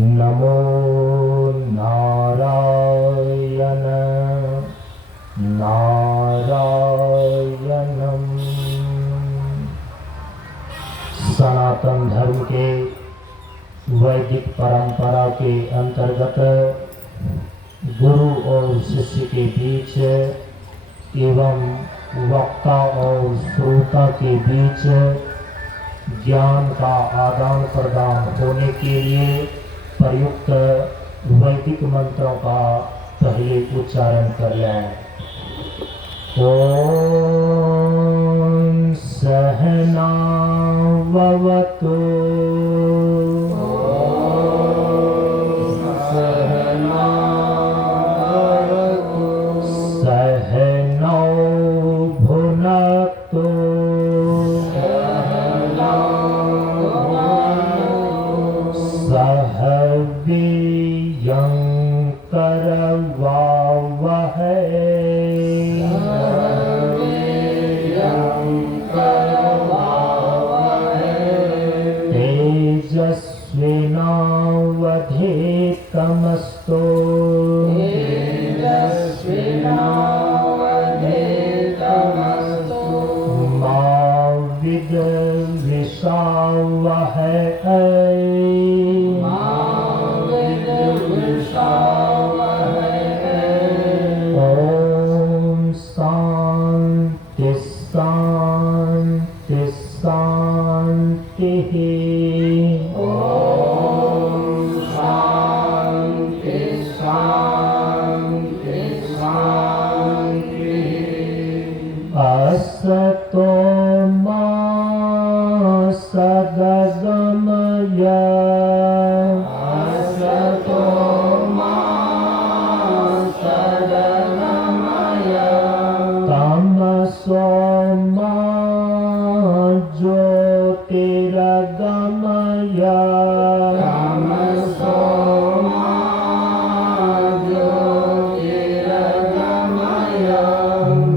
नमो नारायण नारायणम। सनातन धर्म के वैदिक परंपरा के अंतर्गत गुरु और शिष्य के बीच एवं वक्ता और श्रोता के बीच ज्ञान का आदान प्रदान होने के लिए प्रयुक्त वैदिक मंत्रों का पहले उच्चारण कर लें। ओम सहना भवतु सहनौ भुनक्तु सह वीर्यंकरवावहै तेजस्विनावधीतमस्तु मा विद्विषावहै ओम शांति शांति शांति। असतो मा सद्गमय तमसो मा ज्योतिर्गमय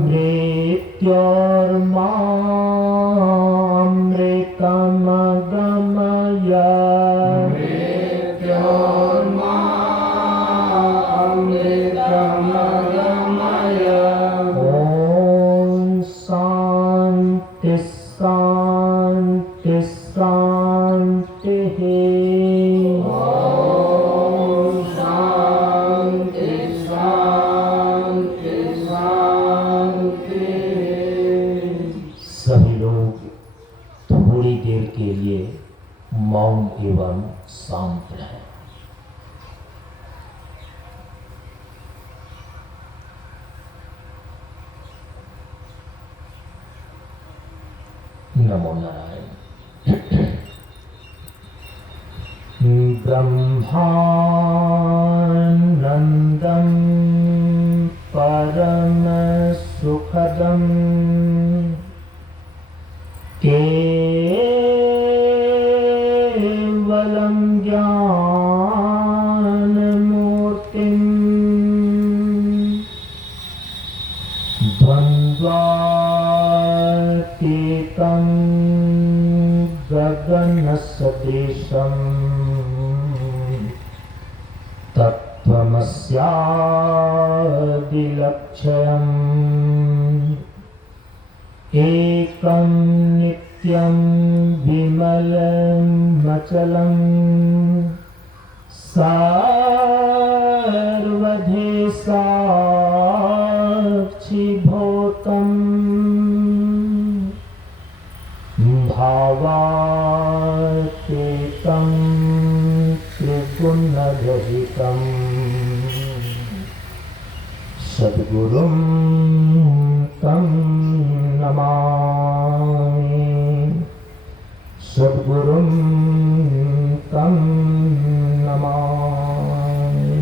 मृत्योर्मामृतम गमय ओम शांति शांति शांति। सभी लोग थोड़ी देर के लिए मौन एवं शांत रहें। नमो नारायण। ब्रह्मानंदं परम सुखदं केवलं ज्ञानमूर्तिं द्वन्द्वातीतं गगनसदृशं तत्त्वमस्यादिलक्ष्यम् एकं नित्यं विमलमचलं सर्वधि साक्षिभूतम् भावातीतं त्रिगुणरहितं सद्गुरुं तं नमामि सद्गुरुं तं नमामि।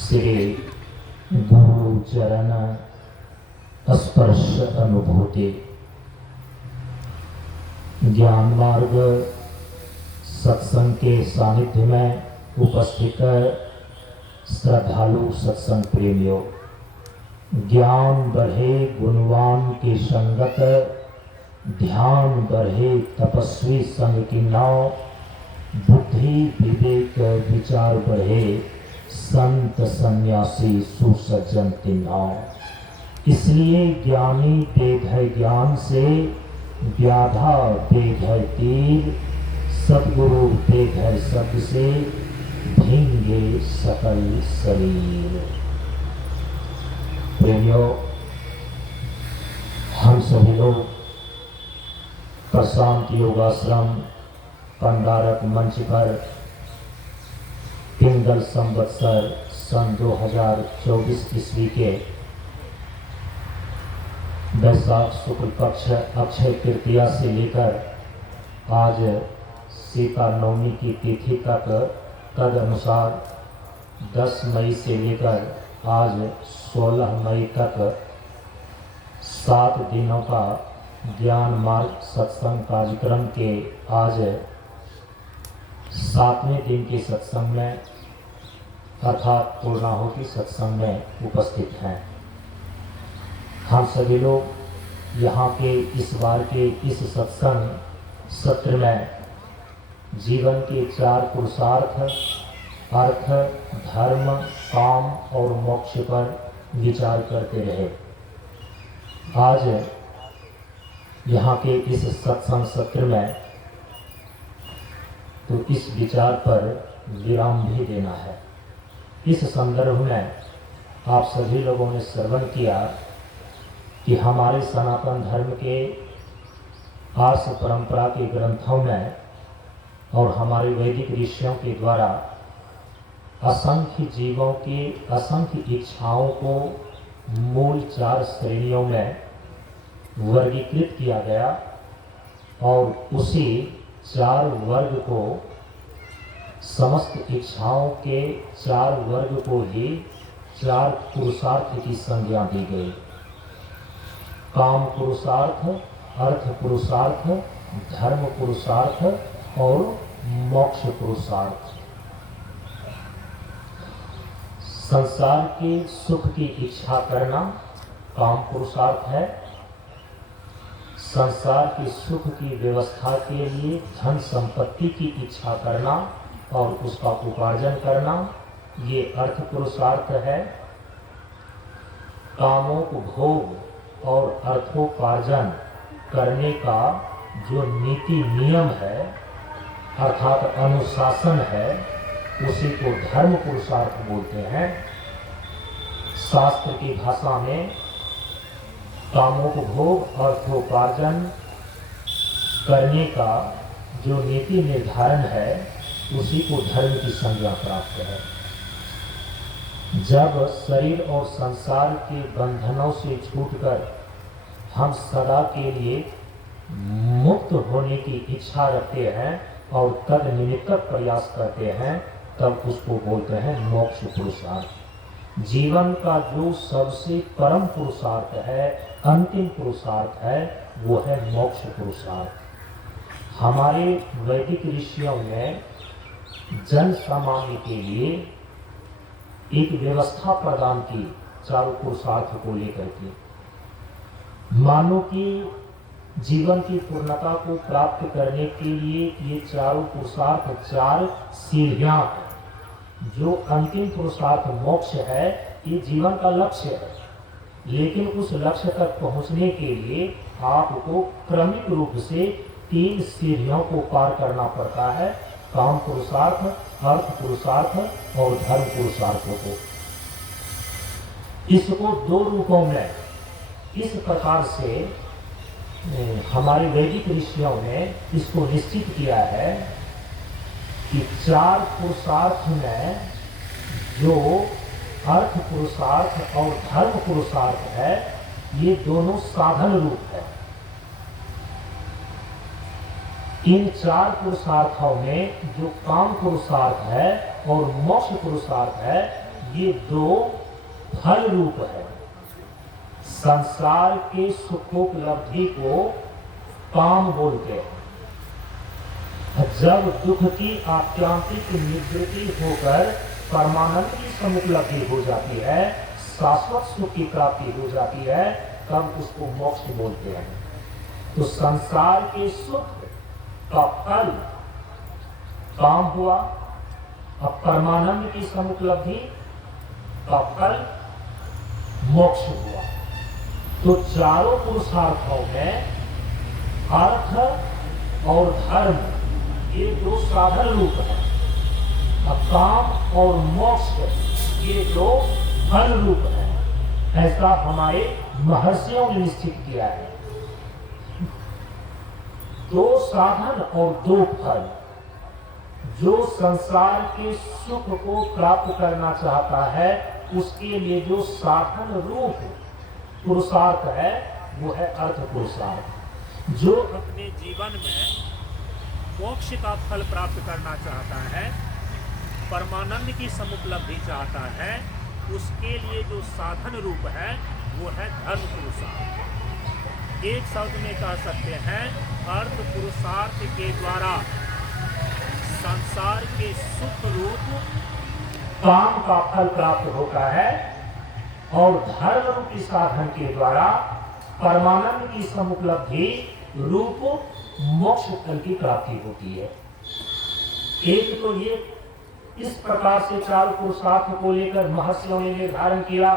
श्री गुरु चरण स्पर्श अनुभूति ज्ञान मार्ग सत्संग के सानिध्य में उपस्थित श्रद्धालु सत्संग प्रेमियों, ज्ञान बढ़े गुणवान की संगत, ध्यान बढ़े तपस्वी संग की नाव, बुद्धि विवेक विचार बढ़े, संत सन्यासी सुसज्जन तिन्हाओ। इसलिए ज्ञानी वेद है ज्ञान से, व्याधा वेद है तीर, सद्गुरु वेद है शब्द से, भींगे सकल शरीर। प्रेमियों, हम सभी लोग प्रशांत योगाश्रम पंडारक मंच पर पिंगल संवत्सर सन 2024 ईस्वी के वैशाख शुक्ल पक्ष अक्षय तृतीया से लेकर आज सीता नवमी की तिथि तक तद अनुसार 10 मई से लेकर आज 16 मई तक 7 दिनों का ज्ञान मार्ग सत्संग कार्यक्रम के आज 7वें दिन के सत्संग में अर्थात पूर्णाहुति सत्संग में उपस्थित हैं। हम सभी लोग यहाँ के इस बार के इस सत्संग सत्र में जीवन के 4 पुरुषार्थ अर्थ धर्म काम और मोक्ष पर विचार करते रहे। आज यहाँ के इस सत्संग सत्र में तो इस विचार पर विराम भी देना है। इस संदर्भ में आप सभी लोगों ने श्रवण किया कि हमारे सनातन धर्म के आर्ष परंपरा के ग्रंथों में और हमारे वैदिक ऋषियों के द्वारा असंख्य जीवों की असंख्य इच्छाओं को मूल 4 श्रेणियों में वर्गीकृत किया गया और उसी 4 वर्ग को समस्त इच्छाओं के 4 वर्ग को ही 4 पुरुषार्थ की संज्ञा दी गई। काम पुरुषार्थ, अर्थ पुरुषार्थ, धर्म पुरुषार्थ और मोक्ष पुरुषार्थ। संसार के सुख की इच्छा करना काम पुरुषार्थ है। संसार के सुख की व्यवस्था के लिए धन संपत्ति की इच्छा करना और उसका उपार्जन करना ये अर्थ पुरुषार्थ है। कामों को भोग और अर्थोपार्जन करने का जो नीति नियम है अर्थात अनुशासन है उसी को धर्म पुरुषार्थ बोलते हैं। शास्त्र की भाषा में कामों को भोग अर्थोपार्जन करने का जो नीति निर्धारण है उसी को धर्म की संज्ञा प्राप्त है। जब शरीर और संसार के बंधनों से छूटकर हम सदा के लिए मुक्त होने की इच्छा रखते हैं और तद निमित्त प्रयास करते हैं तब उसको बोलते हैं मोक्ष पुरुषार्थ। जीवन का जो सबसे परम पुरुषार्थ है, अंतिम पुरुषार्थ है, वो है मोक्ष पुरुषार्थ। हमारे वैदिक ऋषियों ने जन सामान्य के लिए एक व्यवस्था प्रदान की 4 पुरुषार्थ को लेकर के। मानो कि जीवन की पूर्णता को प्राप्त करने के लिए ये 4 पुरुषार्थ 4 सीढ़ियां हैं। जो अंतिम पुरुषार्थ मोक्ष है ये जीवन का लक्ष्य है, लेकिन उस लक्ष्य तक पहुंचने के लिए आपको क्रमिक रूप से 3 सीढ़ियों को पार करना पड़ता है। काम पुरुषार्थ, अर्थ पुरुषार्थ और धर्म पुरुषार्थों को। इसको 2 रूपों में इस प्रकार से हमारे वैदिक ऋषियों ने इसको निश्चित किया है कि 4 पुरुषार्थ में जो अर्थ पुरुषार्थ और धर्म पुरुषार्थ है ये दोनों साधन रूप है। इन 4 पुरुषार्थों में जो काम पुरुषार्थ है और मोक्ष पुरुषार्थ है ये 2 फल रूप है। संसार के सुखोपलब्धि को काम बोलते हैं। जब दुख की आत्यांतिक निवृत्ति होकर परमानंद की समुपलब्धि हो जाती है, शाश्वत सुख की प्राप्ति हो जाती है, तब उसको मोक्ष बोलते हैं। तो संसार के सुख का फल काम हुआ, अब परमानंद की समुपलब्धि का फल मोक्ष हुआ। तो चारों पुरुषार्थों में अर्थ और धर्म ये दो साधन रूप है, अब काम और मोक्ष ये दो फल रूप है। ऐसा हमारे महर्षियों ने निश्चित किया है। दो साधन और दो फल। जो संसार के सुख को प्राप्त करना चाहता है उसके लिए जो साधन रूप पुरुषार्थ है वो है अर्थ पुरुषार्थ। जो अपने जीवन में मोक्ष का फल प्राप्त करना चाहता है, परमानंद की समुपलब्धि चाहता है, उसके लिए जो साधन रूप है वो है धर्म पुरुषार्थ। एक शब्द में कह सकते हैं, अर्थ पुरुषार्थ के द्वारा संसार के सुख रूप काम का फल प्राप्त होता है और धर्म रूपी साधन के द्वारा परमानंद की समुपलब्धि रूप मोक्ष फल की प्राप्ति होती है। एक तो ये इस प्रकार से चार पुरुषार्थ को लेकर महर्षियों ने निर्धारण किया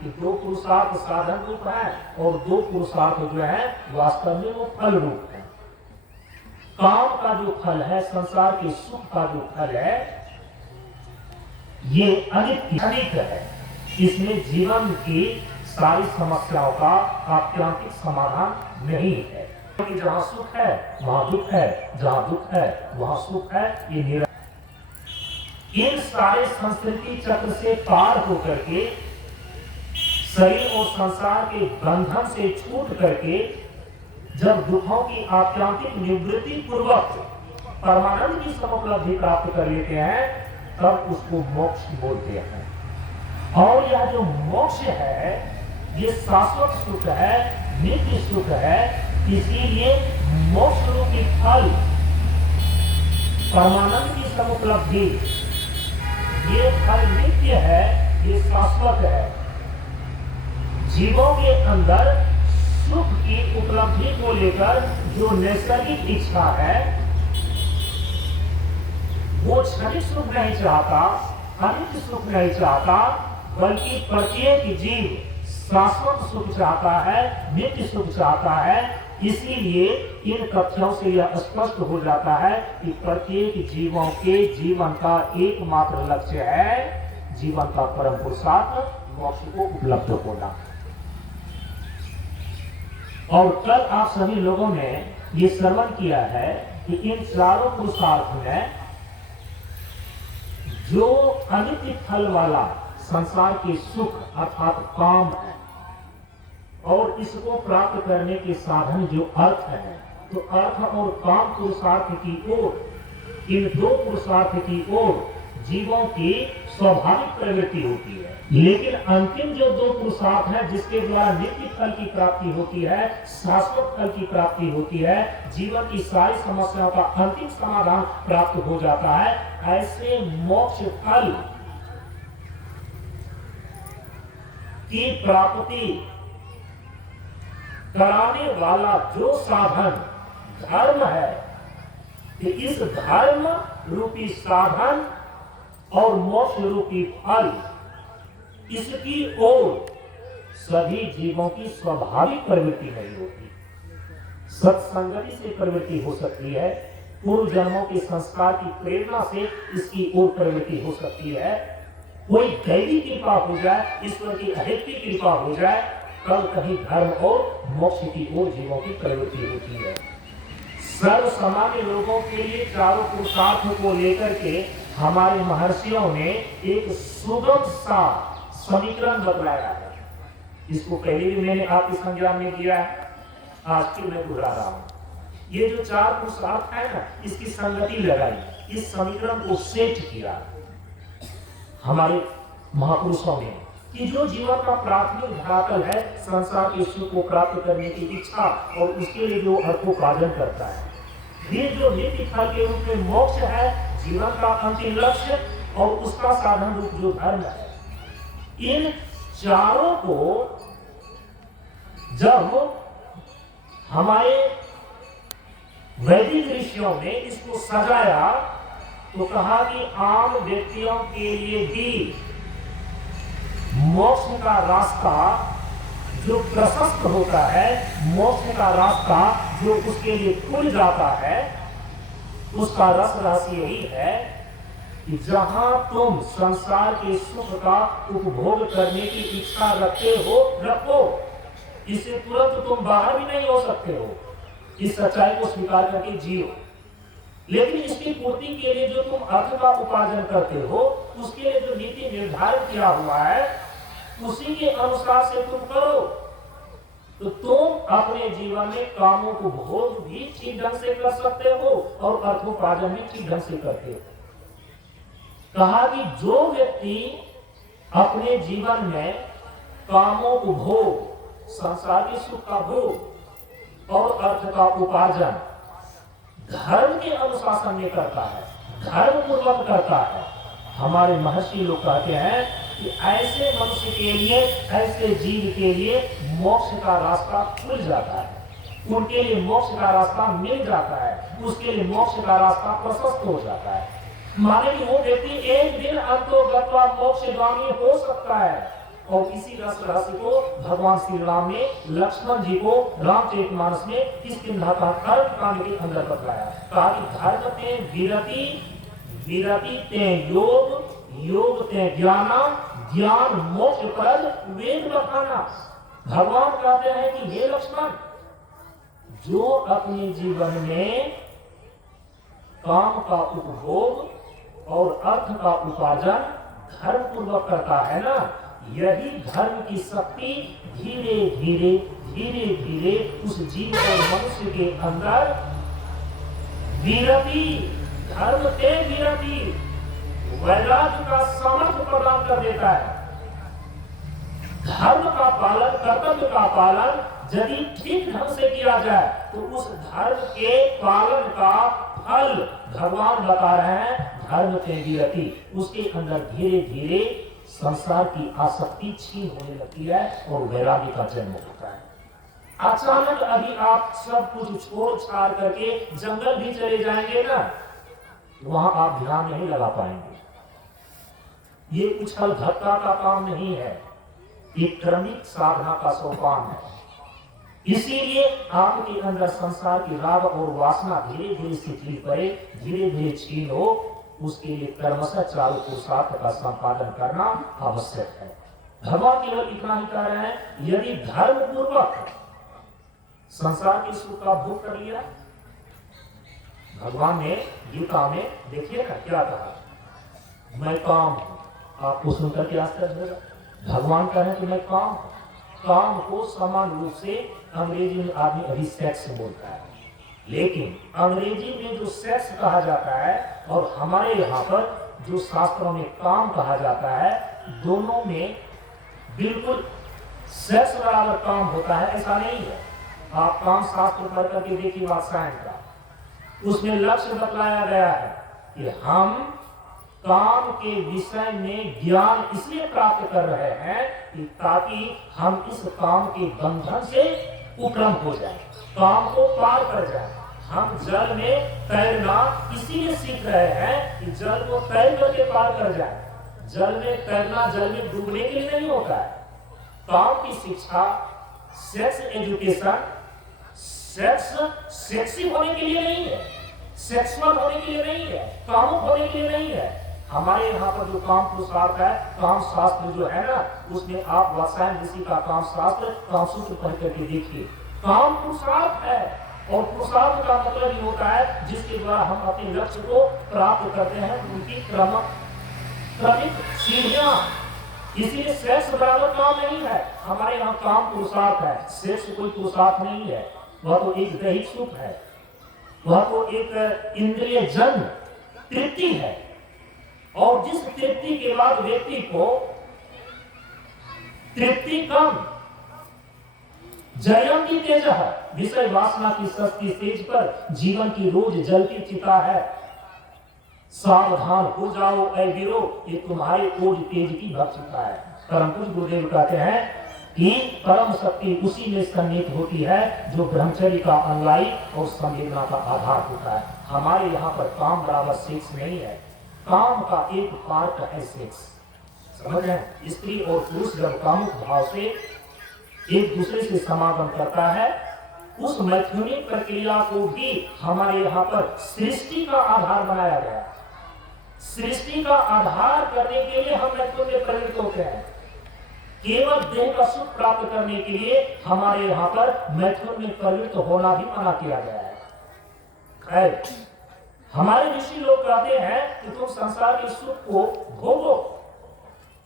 कि दो पुरुषार्थ साधन रूप है और दो पुरुषार्थ जो है वास्तव में वो फल रूप है। काम का जो फल है, संसार के सुख का जो फल है, ये अनित्य है। इसमें जीवन की सारी समस्याओं का आत्यंतिक समाधान नहीं है, क्योंकि जहां सुख है वहां दुख है, जहां दुख है वहां सुख है। ये निरंतर इन सारे संस्कृति चक्र से पार होकर के शरीर और संसार के बंधन से छूट करके जब दुखों की आत्यंतिक निवृत्ति पूर्वक परमानंद की समुपलब्धि प्राप्त कर लेते हैं तब उसको मोक्ष बोलते हैं। और यह जो मोक्ष है ये शाश्वत सुख है, नित्य सुख है। इसीलिए मोक्ष रूपी फल परमानंद की समुपलब्धि ये फल नित्य है, ये शाश्वत है। जीवों के अंदर सुख की उपलब्धि को लेकर जो नैसर्गिक इच्छा है वो क्षणिक सुख नहीं चाहता, अनित्य सुख नहीं चाहता, बल्कि प्रत्येक जीव शाश्वत सुख चाहता है, नित्य सुख चाहता है। इसीलिए इन तथ्यों से यह स्पष्ट हो जाता है कि प्रत्येक जीवों के जीवन का एकमात्र लक्ष्य है जीवन का परम पुरुषार्थ मोक्ष को उपलब्ध होना। और कल आप सभी लोगों ने ये श्रवण किया है कि इन चारों पुरुषार्थ में जो अनित्य फल वाला संसार के सुख अर्थात काम है और इसको प्राप्त करने के साधन जो अर्थ है, तो अर्थ और काम पुरुषार्थ की ओर, इन दो पुरुषार्थ की ओर जीवों की स्वाभाविक प्रवृत्ति होती है। लेकिन अंतिम जो दो पुरुषार्थ है जिसके द्वारा नित्य फल की प्राप्ति होती है, शाश्वत फल की प्राप्ति होती है, जीवन की सारी समस्याओं का अंतिम समाधान प्राप्त हो जाता है, ऐसे मोक्ष फल की प्राप्ति कराने वाला जो साधन धर्म है, कि इस धर्म रूपी साधन और मोक्ष रूपी फल इसकी ओर सभी जीवों की स्वाभाविक प्रवृत्ति नहीं होती। सत्संगति से प्रवृत्ति हो सकती है, पूर्व जन्मों के संस्कार की प्रेरणा से इसकी ओर प्रवृत्ति हो सकती है, कोई दैवी कृपा हो जाए, ईश्वर की अहेतुकी कृपा हो जाए, तब कहीं धर्म और मोक्ष की ओर जीवों की प्रवृत्ति होती है। सर्व सामान्य लोगों के लिए चारों पुरुषार्थों को लेकर के हमारे महर्षियों ने एक सुगम सा समीकरण बतलाया है। इसको पहले भी मैंने आपके संज्ञान में दिया है, आज फिर मैं दोहरा रहा हूं। ये जो चार पुरुषार्थ है ना, इसकी संगति लगाई, इस समीकरण को सेट किया हमारे महापुरुषों ने कि जो जीवन का प्राथमिक धरातल है संसार के सुख को प्राप्त करने की इच्छा और उसके लिए जो अर्थोपार्जन करता है, ये जो नित्य फल के रूप में मोक्ष है, जीवन का अंतिम लक्ष्य और उसका साधन रूप जो धर्म है, इन चारों को जब हमारे वैदिक ऋषियों ने इसको सजाया तो कहा कि आम व्यक्तियों के लिए भी मोक्ष का रास्ता जो प्रशस्त होता है, मोक्ष का रास्ता जो उसके लिए खुल जाता है, उसका रस रहस्य यही है कि जहां तुम संसार के सुख का उपभोग करने की इच्छा रखते हो, रखो, इससे तुरंत तुम बाहर भी नहीं हो सकते हो। इस सच्चाई को स्वीकार करके जियो। लेकिन इसकी पूर्ति के लिए जो तुम अर्थ का उपार्जन करते हो, उसके लिए जो नीति निर्धारित किया हुआ है, उसी के अनुसार से तुम करो, तो तुम अपने जीवन में कामों को भोग भी ठीक ढंग से कर सकते हो और अर्थोपार्जन भी ठीक ढंग से करते हो। कहा कि जो व्यक्ति अपने जीवन में कामों को भोग, संसार के सुख का भोग और अर्थ का उपार्जन धर्म के अनुशासन में करता है, धर्म पूर्वक करता है, हमारे महर्षि लोग कहते हैं कि ऐसे मनुष्य के लिए, ऐसे जीव के लिए मोक्ष का रास्ता खुल जाता है, उनके लिए मोक्ष का रास्ता मिल जाता है, उसके लिए मोक्ष का रास्ता प्रशस्त हो जाता है। माने कि वो व्यक्ति एक दिन अंतोगत्वा मोक्षगामी हो सकता है। और इसी रहस्य को भगवान श्री राम ने लक्ष्मण जी को रामचरितमानस में इस किंधा का कर्म कांड के अंदर बतलाया। कहा कि धर्म ते विरति, विरति ते योग, योग ते ज्ञाना, ज्ञान मोक्ष प्रद वेद बखाना। भगवान कहते हैं कि हे लक्ष्मण, जो अपने जीवन में काम का उपभोग और अर्थ का उपार्जन धर्म पूर्वक करता है ना, यही धर्म की शक्ति धीरे धीरे धीरे धीरे उस जीव और मनुष्य के अंदर विरति, धर्म ते विरति, वैराग्य का सामर्थ्य प्रदान कर देता है। धर्म का पालन, कर्तव्य का पालन यदि ठीक ढंग से किया जाए तो उस धर्म के पालन का फल भगवान बता रहे हैं, धर्म ते विरति। उसके अंदर धीरे धीरे संसार की आसक्ति छीन होने लगती है और वैराग्य का जन्म होता है। अचानक अभी आप सब कुछ छोड़ छाड़ करके जंगल भी चले जाएंगे ना, वहां आप ध्यान नहीं लगा पाएंगे। ये उछल धक्का का काम नहीं है, एक क्रमिक साधना का सोपान है। इसीलिए आपके अंदर संसार की राग और वासना धीरे धीरे शिथिल करे, धीरे धीरे छीन हो, उसके लिए कर्मशः चारु पुरुषार्थ का संपादन करना आवश्यक है। भगवान केवल इतना ही कह रहे हैं, यदि धर्म पूर्वक संसार के सुख का भोग कर लिया, भगवान ने गीता में देखिए ना क्या कहा, मैं काम हूं। आपको सुनकर के आश्चर्य होगा, भगवान कह रहे हैं कि मैं काम हूं। काम को समान रूप से अंग्रेजी में आदमी अभी सेक्स बोलता है, लेकिन अंग्रेजी में जो सेक्स कहा जाता है और हमारे यहाँ पर जो शास्त्रों में काम कहा जाता है, दोनों में बिल्कुल सेक्स बराबर काम होता है ऐसा नहीं है। आप काम शास्त्र पढ़ करके देखिए वात्सायन का, उसमें लक्ष्य बतलाया गया है कि हम काम के विषय में ज्ञान इसलिए प्राप्त कर रहे हैं कि ताकि हम इस काम के बंधन से उपरम हो जाए, काम को पार कर जाए। हम जल में तैरना इसीलिए सीख रहे हैं कि जल को तैर करके पार कर जाए। जल में तैरना जल में डूबने के लिए नहीं होता है। काम की शिक्षा, सेक्स एजुकेशन, सेक्स सेक्सी होने के लिए नहीं है, सेक्सुअल होने के लिए नहीं है, कामुक होने के लिए नहीं है। हमारे यहाँ पर जो काम पुरुषार्थ है, काम शास्त्र जो है ना, उसमें आप वात्सायन ऋषि का काम शास्त्र, काम सूत्र पढ़ करके देखिए। काम पुरुषार्थ है और पुरुषार्थ का मतलब ही होता है जिसके द्वारा हम अपने लक्ष्य को प्राप्त करते हैं, उनकी क्रमिक सीढ़ियां। इसीलिए सेक्स बराबर काम नहीं है। हमारे यहाँ काम पुरुषार्थ है, सेक्स कोई पुरुषार्थ नहीं है। वह तो एक दैहिक सुख है, वह तो एक इंद्रिय जन्म तृप्ति है। और जिस तृप्ति के बाद व्यक्ति को तृप्ति कम, जयंती तेज है, विषय वासना की सस्ती तेज पर जीवन की रोज जलती चिता है। सावधान हो जाओ ऐ वीरो, ये तुम्हारे ओज तेज की भक्षिता है। परम पूज्य गुरुदेव कहते हैं कि परम शक्ति उसी में सन्निहित होती है जो ब्रह्मचर्य का अनुयायी और संवेदना का आधार होता है। हमारे यहाँ पर काम बराबर सेक्स नहीं है। काम का एक पार्ट है सेक्स। समझ रहे हैं? स्त्री और पुरुष जब कामुक भाव से एक दूसरे से समागम करता है, उस मैथुनिक प्रक्रिया को भी हमारे यहाँ पर सृष्टि का आधार बनाया गया है। सृष्टि का आधार करने के लिए हम मैथुन में प्रवृत्त होते हैं। केवल देह का सुख प्राप्त करने के लिए हमारे यहाँ पर मैथुन में प्रवृत्त होना भी मना किया गया है। हमारे ऋषि लोग कहते हैं कि तुम संसार के सुख को भोगो,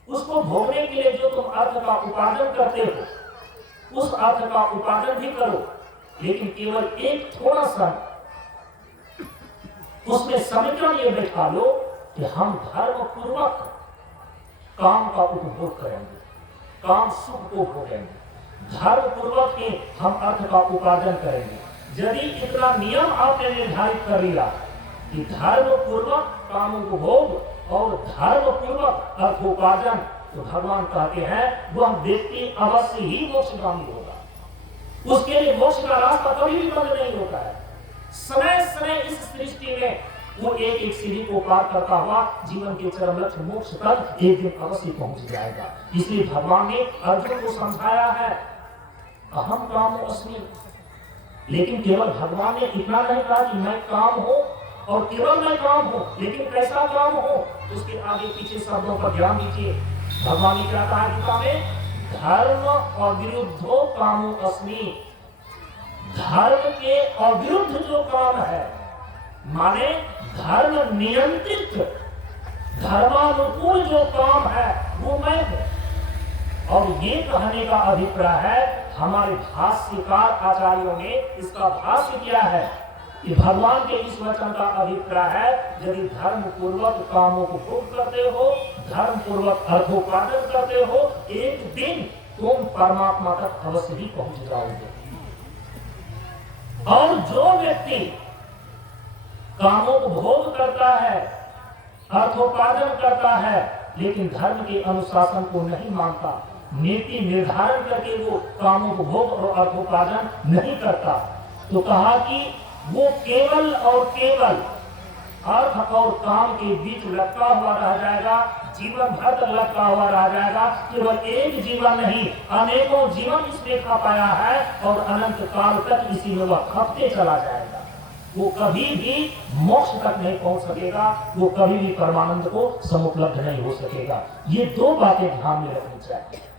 उसको भोगने के लिए जो तुम अर्थ का उपार्जन करते हो उस अर्थ का उपार्जन भी करो, लेकिन केवल एक थोड़ा सा उसमें समीकरण ये बैठा लो कि हम धर्म पूर्वक काम का उपभोग करेंगे, काम सुख को भोगेंगे, धर्म पूर्वक ही हम अर्थ का उपार्जन करेंगे। यदि इतना नियम आपने निर्धारित कर लिया कि धर्म पूर्वक काम उपभोग और धर्म पूर्वक अर्थोपार्जन, तो भगवान कहते हैं वह व्यक्ति अवश्य ही मोक्षगामी होगा। उसके लिए मोक्ष का रास्ता कभी भी बंद नहीं होता है। समय समय इस सृष्टि में वो एक एक सीढ़ी को पार करता हुआ जीवन के चरम लक्ष्य मोक्ष तक एक दिन अवश्य पहुंच जाएगा। इसलिए भगवान ने अर्जुन को समझाया है अहम काम अस्मि। लेकिन केवल भगवान ने इतना नहीं कहा कि मैं काम हूं और केवल मैं काम हूं, लेकिन कैसा काम हो उसके आगे पीछे शब्दों पर ध्यान दीजिए। भगवान ने क्या कहा गीता में? धर्म अविरुद्धो कामो अस्मि। धर्म के अविरुद्ध जो काम है, माने धर्म नियंत्रित धर्मानुकूल जो काम है वो मैं हूं। और ये कहने का अभिप्राय है, हमारे भाष्यकार आचार्यों ने इसका भाष्य किया है कि भगवान के इस वचन का अभिप्राय है यदि धर्म पूर्वक कामों को भोग करते हो, धर्म पूर्वक अर्थोपार्जन करते हो, एक दिन तुम परमात्मा तक अवश्य ही पहुंच जाओगे। और जो व्यक्ति कामों को भोग करता है, अर्थोपार्जन करता है, लेकिन धर्म के अनुशासन को नहीं मानता, नीति निर्धारण करके वो कामों को भोग और अर्थोपार्जन नहीं करता, तो कहा कि वो केवल और केवल अर्थ और काम के बीच लटका हुआ रह जाएगा, जीवन भर तक लटका हुआ रह जाएगा। केवल एक जीवन नहीं, अनेकों जीवन इसमें खा पाया है और अनंत काल तक इसी में वह खपते चला जाएगा। वो कभी भी मोक्ष तक नहीं पहुंच सकेगा, वो कभी भी परमानंद को समुपलब्ध नहीं हो सकेगा। ये दो बातें ध्यान में रखनी चाहिए।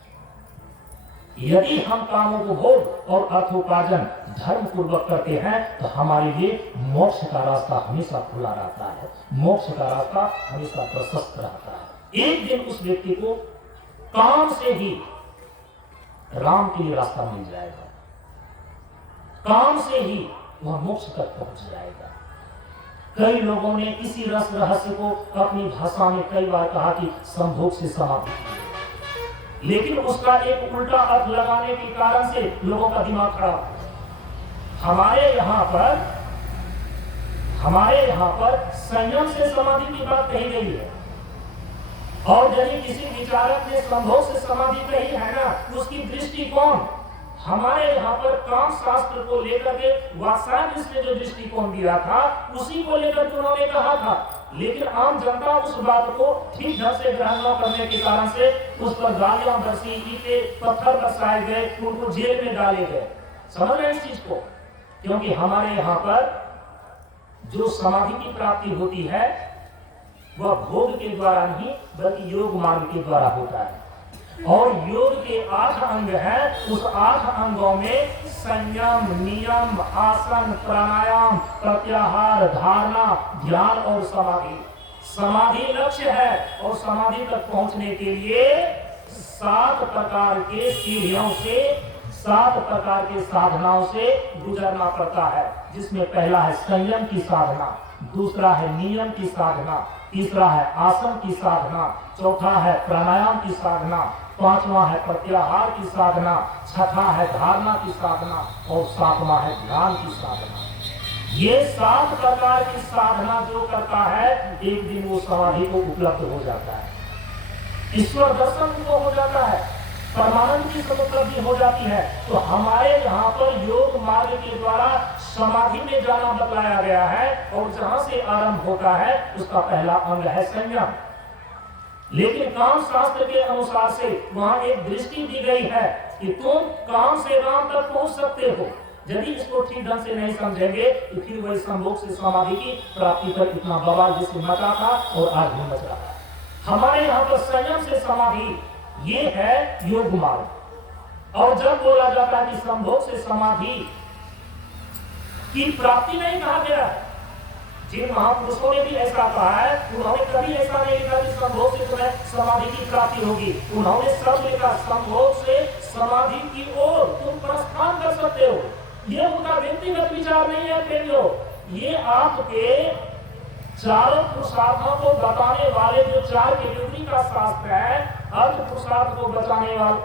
यदि हम कामों को भोग और अर्थोपार्जन धर्म पूर्वक करते हैं तो हमारे लिए मोक्ष का रास्ता हमेशा खुला रहता है, मोक्ष का रास्ता हमेशा प्रशस्त रहता है। एक दिन उस व्यक्ति को काम से ही राम के लिए रास्ता मिल जाएगा, काम से ही वह मोक्ष तक पहुंच जाएगा। कई लोगों ने इसी रस रहस्य को अपनी भाषा में कई बार कहा कि संभोग से समाधि, लेकिन उसका एक उल्टा अर्थ लगाने के कारण से लोगों का दिमाग खराब। हमारे यहाँ पर संयम से समाधि की बात कही गई है, और यदि किसी विचारक ने संभोग से समाधि कही है ना, उसकी दृष्टि कौन? हमारे यहाँ पर काम शास्त्र को लेकर के वात्सायन ने जो दृष्टिकोण दिया था उसी को लेकर उन्होंने कहा था, लेकिन आम जनता उस बात को ठीक ढंग से ग्रहण न करने के कारण से उस पर गालियां बरसी, ईंटे पत्थर बरसाए गए, उनको जेल में डाले गए। समझ रहे इस चीज को? क्योंकि हमारे यहाँ पर जो समाधि की प्राप्ति होती है वह भोग के द्वारा नहीं बल्कि योग मार्ग के द्वारा होता है। और योग के 8 अंग हैं, उस 8 अंगों में संयम, नियम, आसन, प्राणायाम, प्रत्याहार, धारणा, ध्यान और समाधि। समाधि लक्ष्य है और समाधि तक पहुंचने के लिए 7 प्रकार के सीढ़ियों से, 7 प्रकार के साधनाओं से गुजरना पड़ता है, जिसमें पहला है संयम की साधना, दूसरा है नियम की साधना, तीसरा है आसन की साधना, चौथा है प्राणायाम की साधना, पांचवा है प्रत्याहार की साधना, छठा है धारणा की साधना और सातवां है ध्यान की साधना। ये 7 प्रकार की साधना जो करता है एक दिन वो समाधि को उपलब्ध हो जाता है, ईश्वर दर्शन को हो जाता है। परमानंद की समुपलब्धि हो जाती है। तो हमारे यहाँ पर योग मार्ग के द्वारा समाधि में जाना बतलाया गया है, और जहां से आरंभ होता है उसका पहला अंग है संयम। लेकिन काम शास्त्र के अनुसार से वहां एक दृष्टि दी गई है कि तुम काम से राम तक पहुंच सकते हो। यदि इसको ठीक ढंग से नहीं समझेंगे तो फिर वही संभोग से समाधि की प्राप्ति पर इतना बवाल जिससे मचा था और आज भी मच रहा है। हमारे यहाँ पर संयम से समाधि ये है योग मार्ग। और जब बोला जाता है कि संभोग से समाधि की प्राप्ति नहीं कहा गया है, जिन महापुरुषों ने भी ऐसा कहा है उन्होंने कभी ऐसा नहीं लिखा कि संभोग से तुम्हें समाधि की प्राप्ति होगी। उन्होंने सब लिखा संभोग से समाधि की ओर तुम प्रस्थान कर सकते हो। ये उनका व्यक्तिगत विचार नहीं है प्रेमियों, ये आपके चारों पुरुषार्थों को बताने वाले जो 4 कैटेगरी का शास्त्र है, अर्थ पुरुषार्थ को बचाने वाला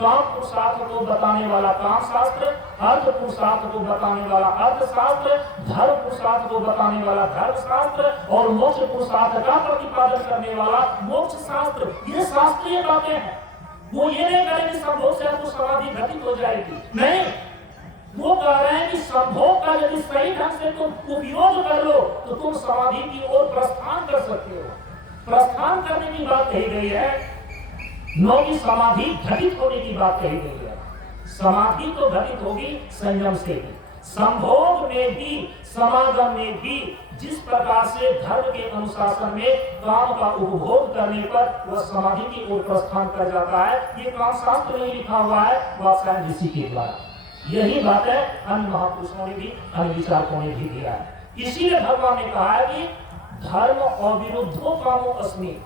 काम पुरुषार्थ को बताने वाला काम शास्त्र, अर्थ पुरुषार्थ को बताने वाला अर्थ शास्त्र, धर्म पुरुषार्थ को बताने वाला धर्म शास्त्र, और मोक्ष पुरुषार्थ का प्रतिपादन करने वाला मोक्ष शास्त्र। ये शास्त्रीय बातें हैं। वो ये नहीं करें कि संभोग से आपको समाधि घटित हो जाएगी, नहीं। वो कह रहे हैं कि संभोग का यदि सही ढंग से तुम उपयोग कर लो तो तुम समाधि की ओर प्रस्थान कर सकते हो। प्रस्थान करने की बात कही गई है, न कि समाधि घटित होने की बात कही गई है। समाधि तो घटित होगी संयम से ही। संभोग में भी समागम में भी जिस प्रकार से धर्म के अनुशासन में काम का उपभोग करने पर वह समाधि की ओर प्रस्थान कर जाता है, ये काम शास्त्र में लिखा हुआ है वात्स्यायन ऋषि के द्वारा। यही बात है अन्य महापुरुषों ने भी, अन्य विचारकों ने भी दिया है। इसीलिए भगवान ने कहा है कि धर्म अविरुद्धो कामो अस्मि।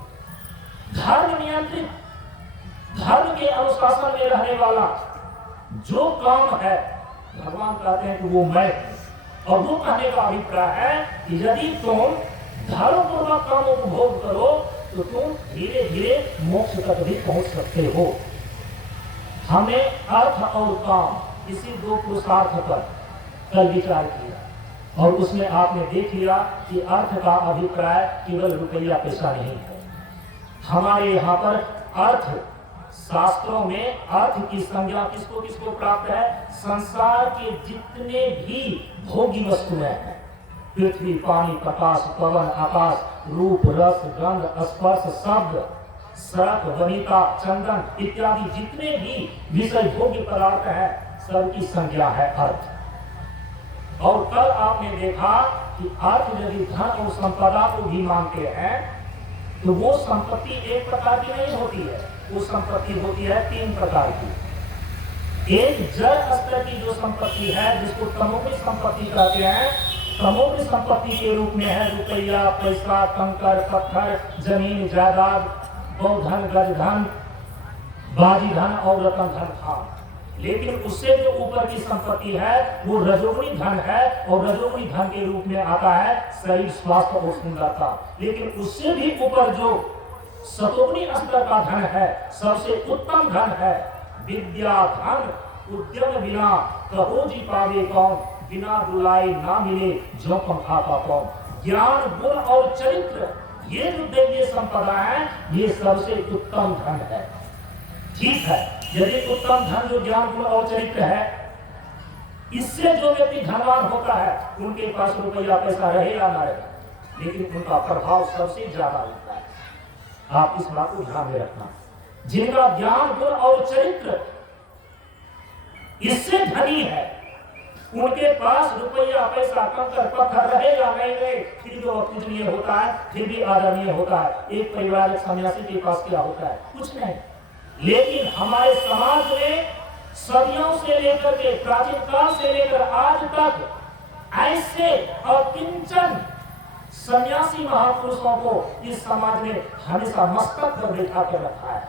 धर्म नियंत्रित, धर्म के अनुशासन में रहने वाला जो काम है, भगवान कहते हैं कि वो मैं। और वो कहने का अभिप्राय है कि यदि तुम धर्म पूर्वक काम उपभोग करो तो तुम धीरे धीरे मोक्ष तक भी पहुंच सकते हो। हमें अर्थ और काम इसी 2 पुरुषार्थ पर कल विचार किया, और उसमें आपने देख लिया कि अर्थ का अभिप्राय केवल रुपया पैसा नहीं है। हमारे यहाँ पर अर्थ शास्त्रों में अर्थ की संज्ञा किसको किसको प्राप्त है? संसार के जितने भी भोगी वस्तुएं हैं, पृथ्वी, पानी, प्रकाश, पवन, आकाश, रूप, रस, गंध, स्पर्श, शब्द, सड़क, वनिता, चंदन इत्यादि जितने भी विषय भोग्य पदार्थ हैं, सबकी संज्ञा है अर्थ। और कल आपने देखा कि अर्थ यदि धन और संपदा को भी मानते हैं तो वो संपत्ति एक प्रकार की नहीं होती है, वो संपत्ति होती है 3 प्रकार की। एक जड़ स्तर की जो संपत्ति है जिसको तमोगुणी संपत्ति कहते हैं, तमोगुणी संपत्ति के रूप में है रुपया, पैसा, कंकर, पत्थर, जमीन, जायदाद, बहुधन, गजधन, बाजी धन और रतन धन था। लेकिन उससे जो ऊपर की संपत्ति है वो रजोगुणी धन है, और रजोगुणी धन के रूप में आता है शरीर, स्वास्थ्य और सुंदरता। लेकिन उससे भी ऊपर जो सतोगुणी स्तर का धन है, सबसे उत्तम धन है विद्या धन। उद्यम बिना कहो जी पावे कौन, बिना बुलाए ना मिले जो कम खाता कौन। ज्ञान, गुण और चरित्र, ये जो दैवीय संपदा है, ये सबसे उत्तम धन है। ठीक है, यदि उत्तम धन जो ज्ञान, गुण और चरित्र है, इससे जो व्यक्ति धनवान होता है उनके पास रुपया पैसा रहे या ना रहे, लेकिन उनका प्रभाव सबसे ज्यादा होता है। आप इस बात को ध्यान में रखना। जिनका ज्ञान, गुण और चरित्र इससे धनी है, उनके पास रुपया पैसा, कंकर, पत्थर रहे या नहीं रहे, फिर भी वह पूजनीय होता है, फिर भी आदरणीय होता है। एक परिवार सन्यासी के पास क्या होता है? कुछ नहीं। लेकिन हमारे समाज में सदियों से लेकर के, प्राचीन काल से लेकर आज तक ऐसे अकिंचन सन्यासी महापुरुषों को इस समाज ने हमेशा मस्तक पर बैठा कर रखा है,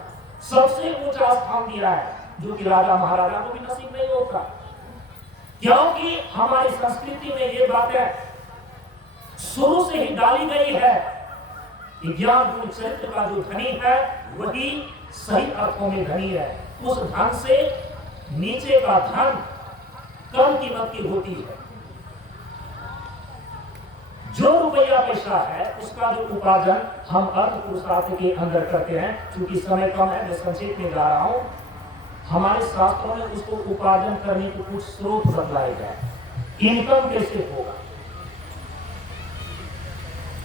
सबसे ऊंचा स्थान दिया है, जो कि राजा महाराजा को भी नसीब नहीं होता। क्योंकि हमारी संस्कृति में ये बातें शुरू से ही डाली गई है कि ज्ञान, गुण, चरित्र का जो धनी है वही सही अर्थों में धनी है। उस धन से नीचे का धन कम कीमत की होती है। जो रुपया पैसा है उसका जो उपार्जन हम अर्थ पुरुषार्थ के अंदर करते हैं। चूंकि समय कम है, मैं संक्षेप में जा रहा हूं। हमारे शास्त्रों में उसको उपार्जन करने के कुछ स्रोत बतलाए गए। इनकम कैसे होगा,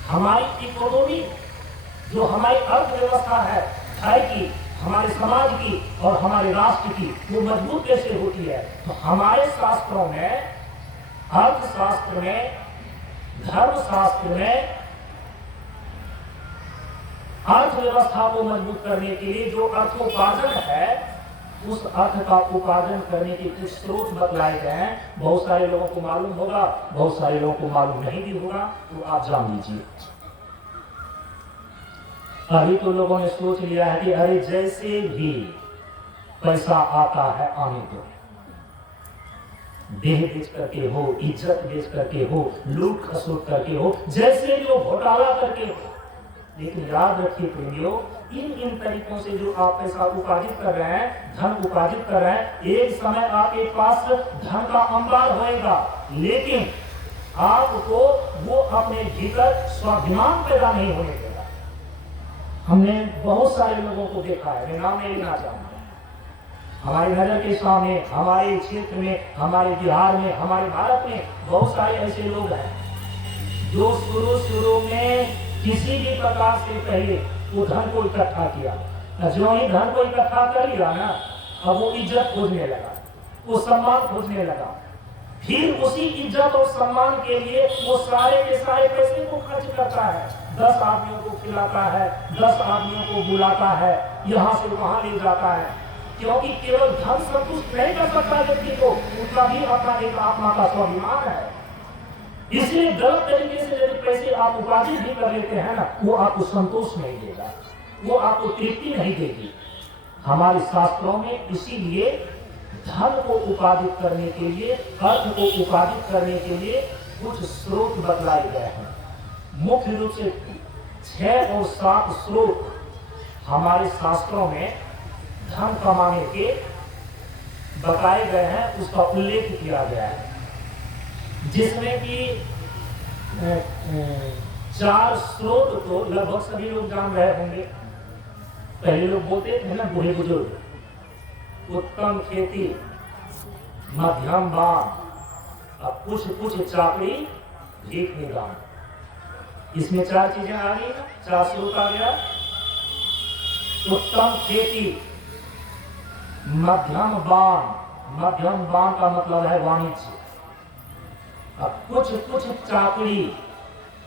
हमारी इकोनॉमी जो हमारी अर्थव्यवस्था है घर की, हमारे समाज की और हमारे राष्ट्र की, वो मजबूत कैसे होती है। तो हमारे शास्त्रों में, अर्थशास्त्र में, धर्मशास्त्र में अर्थव्यवस्था को मजबूत करने के लिए जो अर्थोपार्जन है, उस अर्थ का उपार्जन करने के कुछ स्रोत बतलाए गए हैं। बहुत सारे लोगों को मालूम होगा, बहुत सारे लोगों को मालूम नहीं भी होगा, तो आप जान लीजिए। अभी तो लोगों ने सोच लिया है कि अरे जैसे भी पैसा आता है आने दो, देह बेच करके हो, इज्जत बेच करके हो, लूट खसोट करके हो, जैसे भी हो, घोटाला करके हो। लेकिन याद रखिए प्रेमियों, इन तरीकों से जो आप पैसा उपार्जित कर रहे हैं, धन उपार्जित कर रहे हैं, एक समय आपके पास धन का अंबार होएगा, लेकिन आपको वो अपने भीतर स्वाभिमान पैदा नहीं होने देगा। हमने बहुत सारे लोगों को देखा है, मैं नाम नहीं लेना चाहूंगा, हमारी नजर के सामने, हमारे क्षेत्र में, हमारे बिहार में, हमारे भारत में बहुत सारे ऐसे लोग हैं जो शुरू में किसी भी प्रकार से पहले वो धन को इकट्ठा किया, जो ही धन को इकट्ठा कर लिया ना, अब वो इज्जत खोजने लगा, वो सम्मान खोजने लगा, फिर उसी इज्जत और सम्मान के लिए वो सारे के सारे पैसे को खर्च करता है। 10 आदमियों को खिलाता है, 10 आदमियों को बुलाता है, यहाँ से वहां ले जाता है, क्योंकि केवल धन संतुष्ट नहीं कर सकता व्यक्ति को, उसका भी अपना एक आत्मा का स्वाभिमान है। इसलिए गलत तरीके से यदि पैसे आप उपार्जित भी कर लेते हैं ना, वो आपको संतोष नहीं देगा, वो आपको तृप्ति नहीं देगी। हमारे शास्त्रों में इसीलिए धन को उपार्जित करने के लिए, अर्थ को उपार्जित करने के लिए कुछ स्रोत बतलाए गए हैं। मुख्य रूप से 6 और 7 स्रोत हमारे शास्त्रों में धन कमाने के बताए गए हैं, उसका उल्लेख किया गया है, जिसमें कि 4 स्रोत तो लगभग सभी लोग जान रहे होंगे। पहले लोग बोलते थे ना, बूढ़े बुजुर्ग, उत्तम खेती, मध्यम बाण, अब कुछ चाकरी, भीख निदान। इसमें 4 चीजें आ गई ना, 4 स्रोत आ गया। उत्तम खेती, मध्यम बाण का मतलब है वाणिज्य। अब कुछ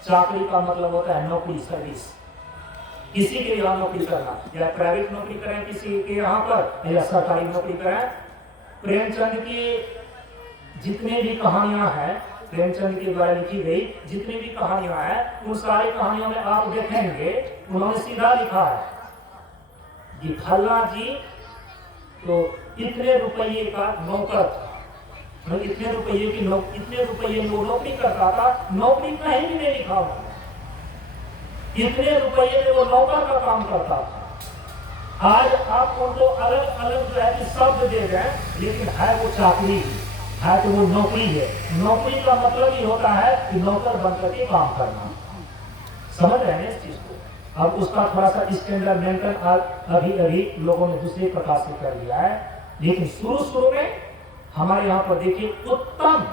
चाकरी का मतलब होता है नौकरी, सर्विस, किसी के यहाँ नौकरी करना, या प्राइवेट नौकरी करें किसी के यहाँ पर, या सरकारी नौकरी करें। प्रेमचंद की जितने भी कहानियां हैं, प्रेमचंद के द्वारा लिखी गई जितनी भी कहानियां हैं, उन सारी कहानियों में आप देखेंगे उन्होंने सीधा लिखा है कि फल्ला जी तो इतने रुपये का नौकर था, इतने रुपये नौकरी करता था, नौकरी कहीं भी नहीं लिखा हुआ, इतने रुपये में वो नौकर का काम करता था। आज आप उनको अलग अलग जो है कि शब्द दे रहे हैं, लेकिन है वो चाकरी है, तो वो नौकरी है। नौकरी का मतलब ये होता है कि नौकर बनकर के काम करना। समझ रहे हैं इस चीज को? अब उसका थोड़ा सा स्टैंडर्ड मेंटेन अभी लोगों ने दूसरे प्रकार से कर लिया है, लेकिन शुरू में हमारे यहाँ पर देखिए उत्तम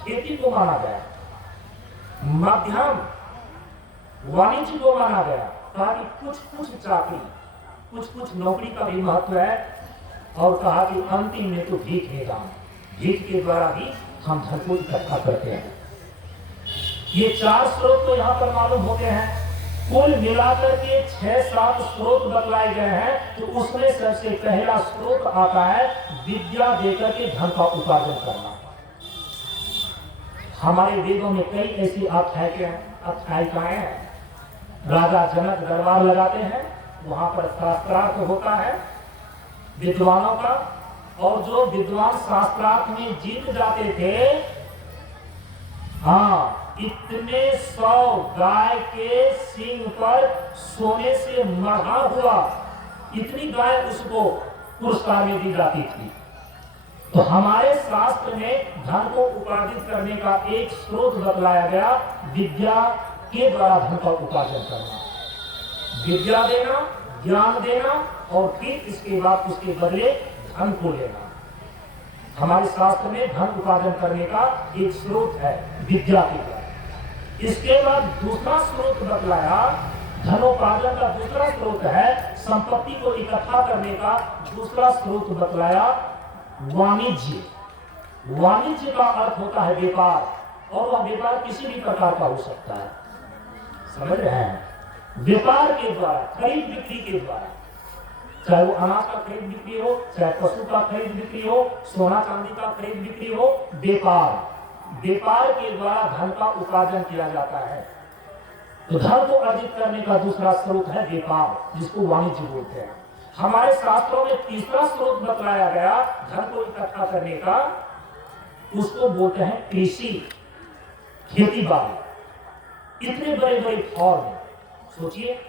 खेती को माना गया, मध्यम वाणिज्य को माना गया, कहा कि कुछ चाकरी, कुछ नौकरी का भी महत्व है, और कहा कि अंतिम में तो भीख निदान, भीख के द्वारा भी हम धन को इकट्ठा करते हैं। ये 4 स्रोत तो यहाँ पर मालूम होते हैं। कुल मिलाकर के 6-7 स्रोत बतलाए गए हैं, तो उसमें सबसे पहला स्रोत आता है विद्या देकर के धन का उपार्जन करना। हमारे वेदों में कई ऐसी आख्यायिकाएं हैं। राजा जनक दरबार लगाते हैं, वहां पर शास्त्रार्थ होता है विद्वानों का, और जो विद्वान शास्त्रार्थ में जीत जाते थे, हाँ, इतने 100 गाय के सींग पर सोने से मढ़ा हुआ, इतनी गाय उसको पुरस्कार में दी जाती थी। तो हमारे शास्त्र में धन को उपार्जित करने का एक स्रोत बतलाया गया, विद्या के द्वारा धन का उपार्जन करना, विद्या देना, ज्ञान देना, और फिर इसके बाद उसके बदले धन को लेना। हमारे शास्त्र में धन उपार्जन करने का एक स्रोत है विद्या के द्वारा। इसके बाद दूसरा स्रोत बतलाया, धनोपार्जन का दूसरा स्रोत है संपत्ति को इकट्ठा करने का दूसरा स्रोत बतलाया वाणिज्य। वाणिज्य का अर्थ होता है व्यापार, और वह व्यापार किसी भी प्रकार का हो सकता है, समझ रहे हैं। व्यापार के द्वारा, खरीद बिक्री के द्वारा, चाहे वो अनाज का खरीद बिक्री हो, चाहे पशु का खरीद बिक्री हो, सोना चांदी का खरीद बिक्री हो, व्यापार के द्वारा धन का उपार्जन किया जाता है। तो धन को अर्जित करने का दूसरा स्रोत है व्यापार, जिसको वाणिज्य बोलते हैं। हमारे शास्त्रों में तीसरा स्रोत बतलाया गया धन को इकट्ठा करने का, उसको बोलते हैं कृषि, खेती बाड़ी। इतने बड़े बड़े फॉर्म, सोचिए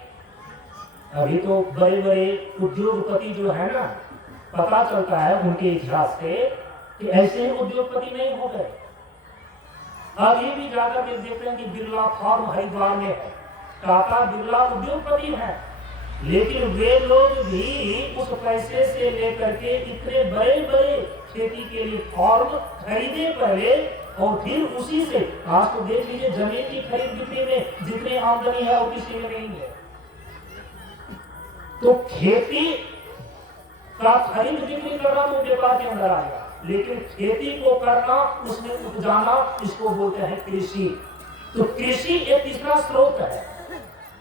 अभी तो बड़े बड़े उद्योगपति जो है ना, पता चलता है उनके इतिहास से कि ऐसे ही उद्योगपति नहीं हो गए। अभी भी जाकर के देखते हैं कि बिरला फार्म हरिद्वार में है, टाटा बिरला उद्योगपति है, लेकिन वे लोग भी उस पैसे से लेकर के इतने बड़े बड़े खेती के लिए फॉर्म खरीदे पहले, और फिर उसी से आज तो देख लीजिए जमीन की खरीद बिक्री में जितनी आमदनी है वो किसी में नहीं है। तो खेती का खरीद बिक्री करना तो व्यापार के अंदर आएगा, लेकिन खेती को करना, उसमें उपजाना, इसको बोलते हैं कृषि। तो कृषि एक तीसरा स्रोत है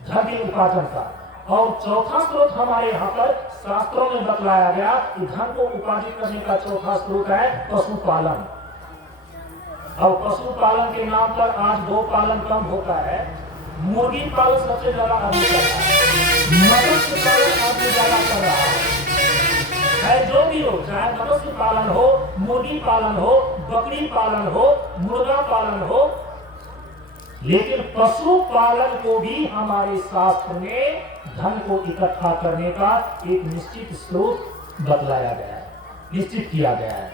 धन के उपार्जन का। और चौथा स्रोत हमारे यहाँ पर शास्त्रों में बतलाया गया कि धन को उपार्जित करने का चौथा स्रोत है पशुपालन। और पशुपालन के नाम पर आज गौ पालन कम होता है, मुर्गी पालन सबसे ज्यादा आदमी कर रहा है, मत्स्य पालन आदमी ज्यादा कर रहा है। जो भी हो, चाहे मत्स्य पालन हो, मुर्गी पालन हो, बकरी पालन हो, मुर्गा पालन हो, लेकिन पशु पालन को भी हमारे शास्त्र में धन को इकट्ठा करने का एक निश्चित स्रोत बतलाया गया है, निश्चित किया गया है।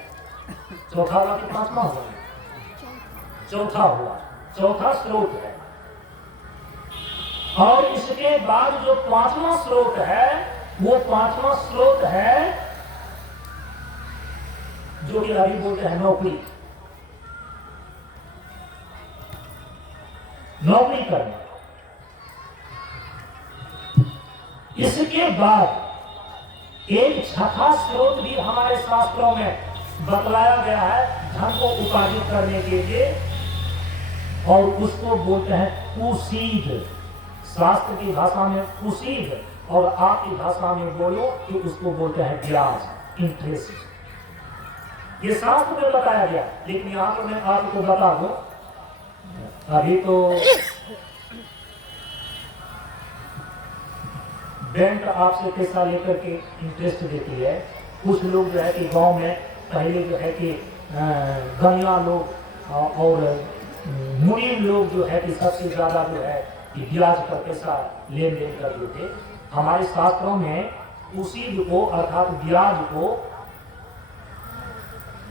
चौथा हुआ कि पांचवा हुआ? चौथा हुआ, चौथा स्रोत है। और इसके बाद जो पांचवा स्रोत है, वो पांचवा स्रोत है जो कि अभी बोलते हैं नौकरी, नौकरी करना। इसके बाद एक छठा स्रोत भी हमारे शास्त्रों में बतलाया गया है धन को उपार्जित करने के लिए, और उसको बोलते हैं कुसीद। शास्त्र की भाषा में कुसीद, और आपकी भाषा में बोलो कि उसको बोलते हैं ब्याज, इंटरेस्ट। ये शास्त्र में बताया गया, लेकिन यहाँ पर मैं आपको बता दूं, अभी तो बैंक आपसे पैसा लेकर के इंटरेस्ट देती है। कुछ लोग जो है कि गांव में पहले जो है कि गनिया लोग और मुनीम लोग जो है कि सबसे ज्यादा जो है कि ब्याज पर पैसा लेन देन करते थे। हमारे शास्त्रों में उसीद को अर्थात ब्याज को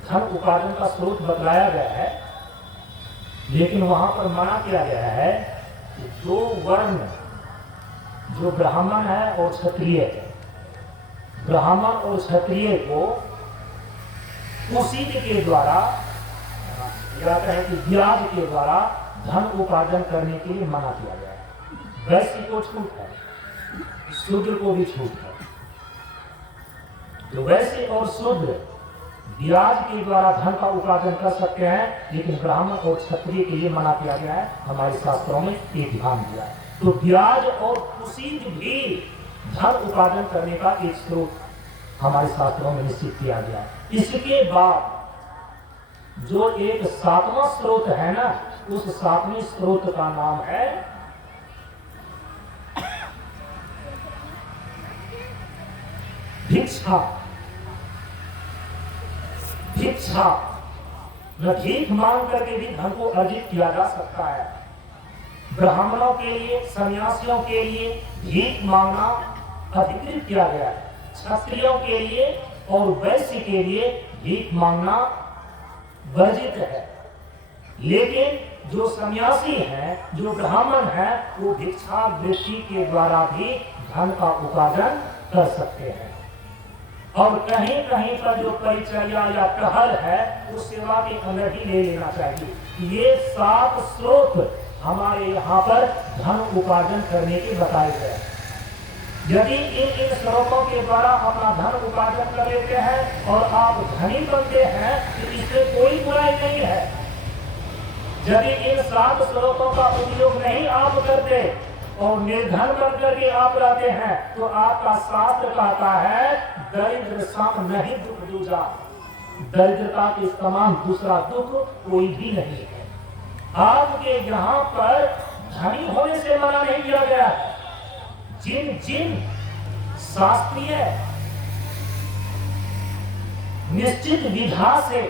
धन उपार्जन का स्रोत बतलाया गया है, लेकिन वहां पर मना किया गया है कि दो वर्ण, जो ब्राह्मण है और क्षत्रिय है, ब्राह्मण और क्षत्रिय को उसीद के द्वारा या कहें कि ब्याज के द्वारा धन उपार्जन करने के लिए मना किया गया है। वैश्य को छूट है, शूद्र को भी छूट है। तो वैश्य और शूद्र ब्याज के द्वारा धन का उपार्जन कर सकते हैं, लेकिन ब्राह्मण और क्षत्रिय के लिए मना किया गया है। हमारे शास्त्रों में ये ध्यान दिया है। तो ब्याज और कुसीद भी धन उपार्जन करने का एक स्रोत हमारे शास्त्रों में निश्चित किया गया है। इसके बाद जो एक सातवां स्रोत है ना, उस सातवें स्रोत का नाम है भिक्षा। भिक्षा न भीख मांग करके भी धन को अर्जित किया जा सकता है। ब्राह्मणों के लिए, सन्यासियों के लिए भीख मांगना अधिकृत किया गया है। क्षत्रियों के लिए और वैश्य के लिए भीख मांगना वर्जित है। लेकिन जो सन्यासी हैं, जो ब्राह्मण हैं, वो भिक्षा वृत्ति के द्वारा भी धन का उपार्जन कर सकते हैं। और कहीं कहीं पर जो परिचर्या या टहल है उस सेवा के अंदर ही ले लेना चाहिए। ये 7 स्रोत हमारे यहाँ पर धन उपार्जन करने के बताए गए। यदि इन स्रोतों के द्वारा अपना धन उपार्जन कर लेते हैं और आप धनी बनते हैं तो इससे कोई बुराई नहीं है। यदि इन 7 स्रोतों का उपयोग नहीं आप करते और निर्धन बन करके आप रहते हैं तो आपका शास्त्र कहता है दरिद्र सम नहीं दुख दूजा। दरिद्रता के समान दूसरा दुख कोई भी नहीं है। आपके यहाँ पर धनी होने से मना नहीं किया गया है। जिन जिन शास्त्रीय निश्चित विधा से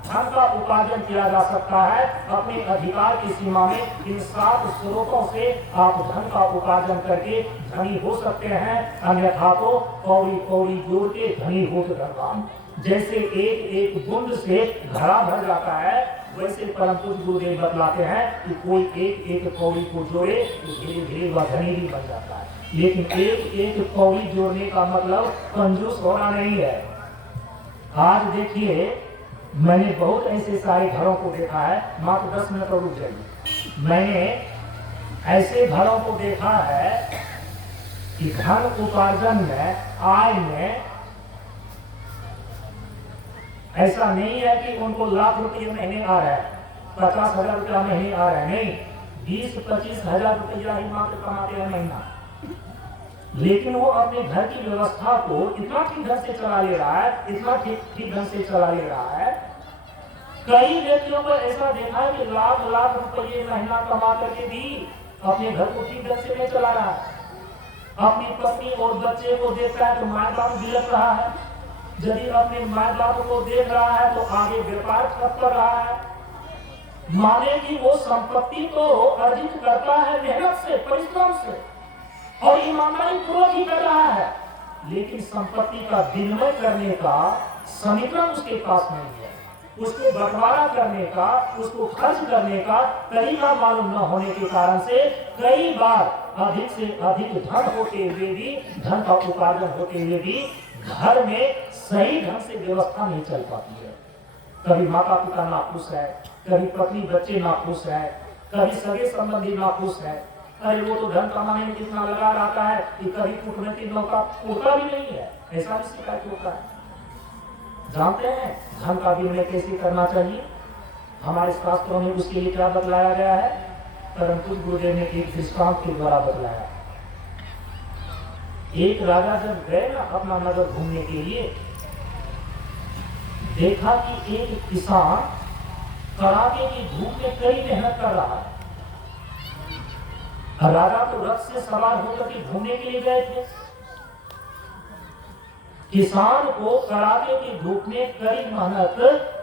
धन का उपार्जन किया जा सकता है, अपने अधिकार की सीमा में इन 7 स्रोतों से आप धन का उपार्जन करके धनी हो सकते हैं। अन्यथा तो कौड़ी कौड़ी जोड़ के धनी हो तो धनवान। जैसे एक एक बूंद से घड़ा भर जाता है, वैसे परम पूज्य गुरुदेव बतलाते हैं कि कोई एक एक कौड़ी को जोड़े तो धीरे धीरे वह धनी भी बन जाता है। लेकिन एक एक कौड़ी जोड़ने का मतलब कंजूस होना नहीं है। आज देखिए, मैंने बहुत ऐसे सारे घरों को देखा है, मात्र 10 मिनट और रुक जाइए। मैंने ऐसे घरों को देखा है कि धन उपार्जन में, आय में ऐसा नहीं है कि उनको लाख रुपये महीने आ रहा है, 50,000 रुपया महीने आ रहा है, नहीं, 20-25 हजार रुपया ही मात्र कमाते हैं महीना। लेकिन वो अपने घर की व्यवस्था को इतना ठीक ढंग से चला ले रहा है, इतना ठीक ढंग से चला ले रहा है। कई व्यक्तियों को ऐसा देखा है कि लाख लाख रुपये महीना कमा करके भी अपने घर को ठीक ढंग से नहीं चला रहा है। अपनी पत्नी और बच्चे को देखता है तो माँ बाप बिलख रहा है। यदि अपने माँ बाप को देख रहा है तो आगे व्यापार ठप कर रहा है। माने कि वो संपत्ति को अर्जित करता है मेहनत से, परिश्रम से और ईमानदारी पूर्वक ही कर रहा है, लेकिन संपत्ति का विनिमय करने का समीकरण उसके पास नहीं है। उसको बंटवारा करने का, उसको खर्च करने का तरीका मालूम न होने के कारण से कई बार अधिक से अधिक धन होते हुए भी, धन का उपार्जन होते हुए भी घर में सही ढंग से व्यवस्था नहीं चल पाती है। कभी माता पिता नाखुश है, कभी पत्नी बच्चे नाखुश है, कभी सगे संबंधी नाखुश है। अरे वो तो धन कमाने में कितना लगा रहता है कि कभी कूटनीति मौका उड़ता भी नहीं है, ऐसा भी शिकायत होता है। जानते हैं धन का विनिमय कैसे करना चाहिए? हमारे शास्त्रों में उसके लिए क्या बतलाया गया है? परम पूज्य गुरुदेव ने एक दृष्टांत के द्वारा बतलाया। एक राजा जब गए ना अपना नगर घूमने के लिए, देखा कि एक किसान कड़ाके की धूप में कड़ी मेहनत कर रहा है। राजा तो रथ से सवार होकर के घूमने के लिए गए थे। किसान को कड़ाके की धूप में कड़ी मेहनत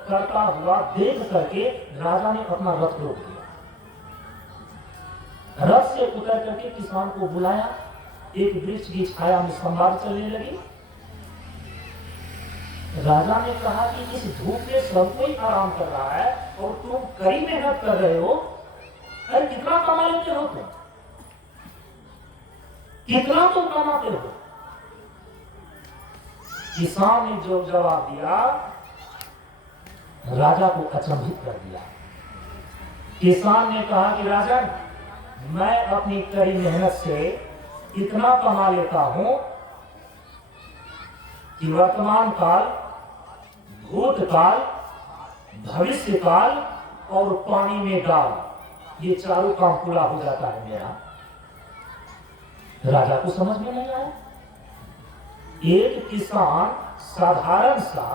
करता हुआ देख करके राजा ने अपना रथ रोक दिया। रथ से उतर करके किसान को बुलाया, एक वृक्ष की छाया में संवाद चलने लगी। राजा ने कहा कि इस धूप में सब कोई आराम कर रहा है और तुम कड़ी मेहनत कर रहे हो, अरे कितना कमा लेते हो तुम, कितना तुम कमाते हो? किसान ने जो जवाब दिया राजा को अचंभित कर दिया। किसान ने कहा कि राजन, मैं अपनी कड़ी मेहनत से इतना कमा लेता हूं कि वर्तमान काल, भूतकाल, भविष्य काल और पानी में डाल, ये चारों काम पूरा हो जाता है मेरा। राजा को समझ में नहीं आया। एक किसान, साधारण सा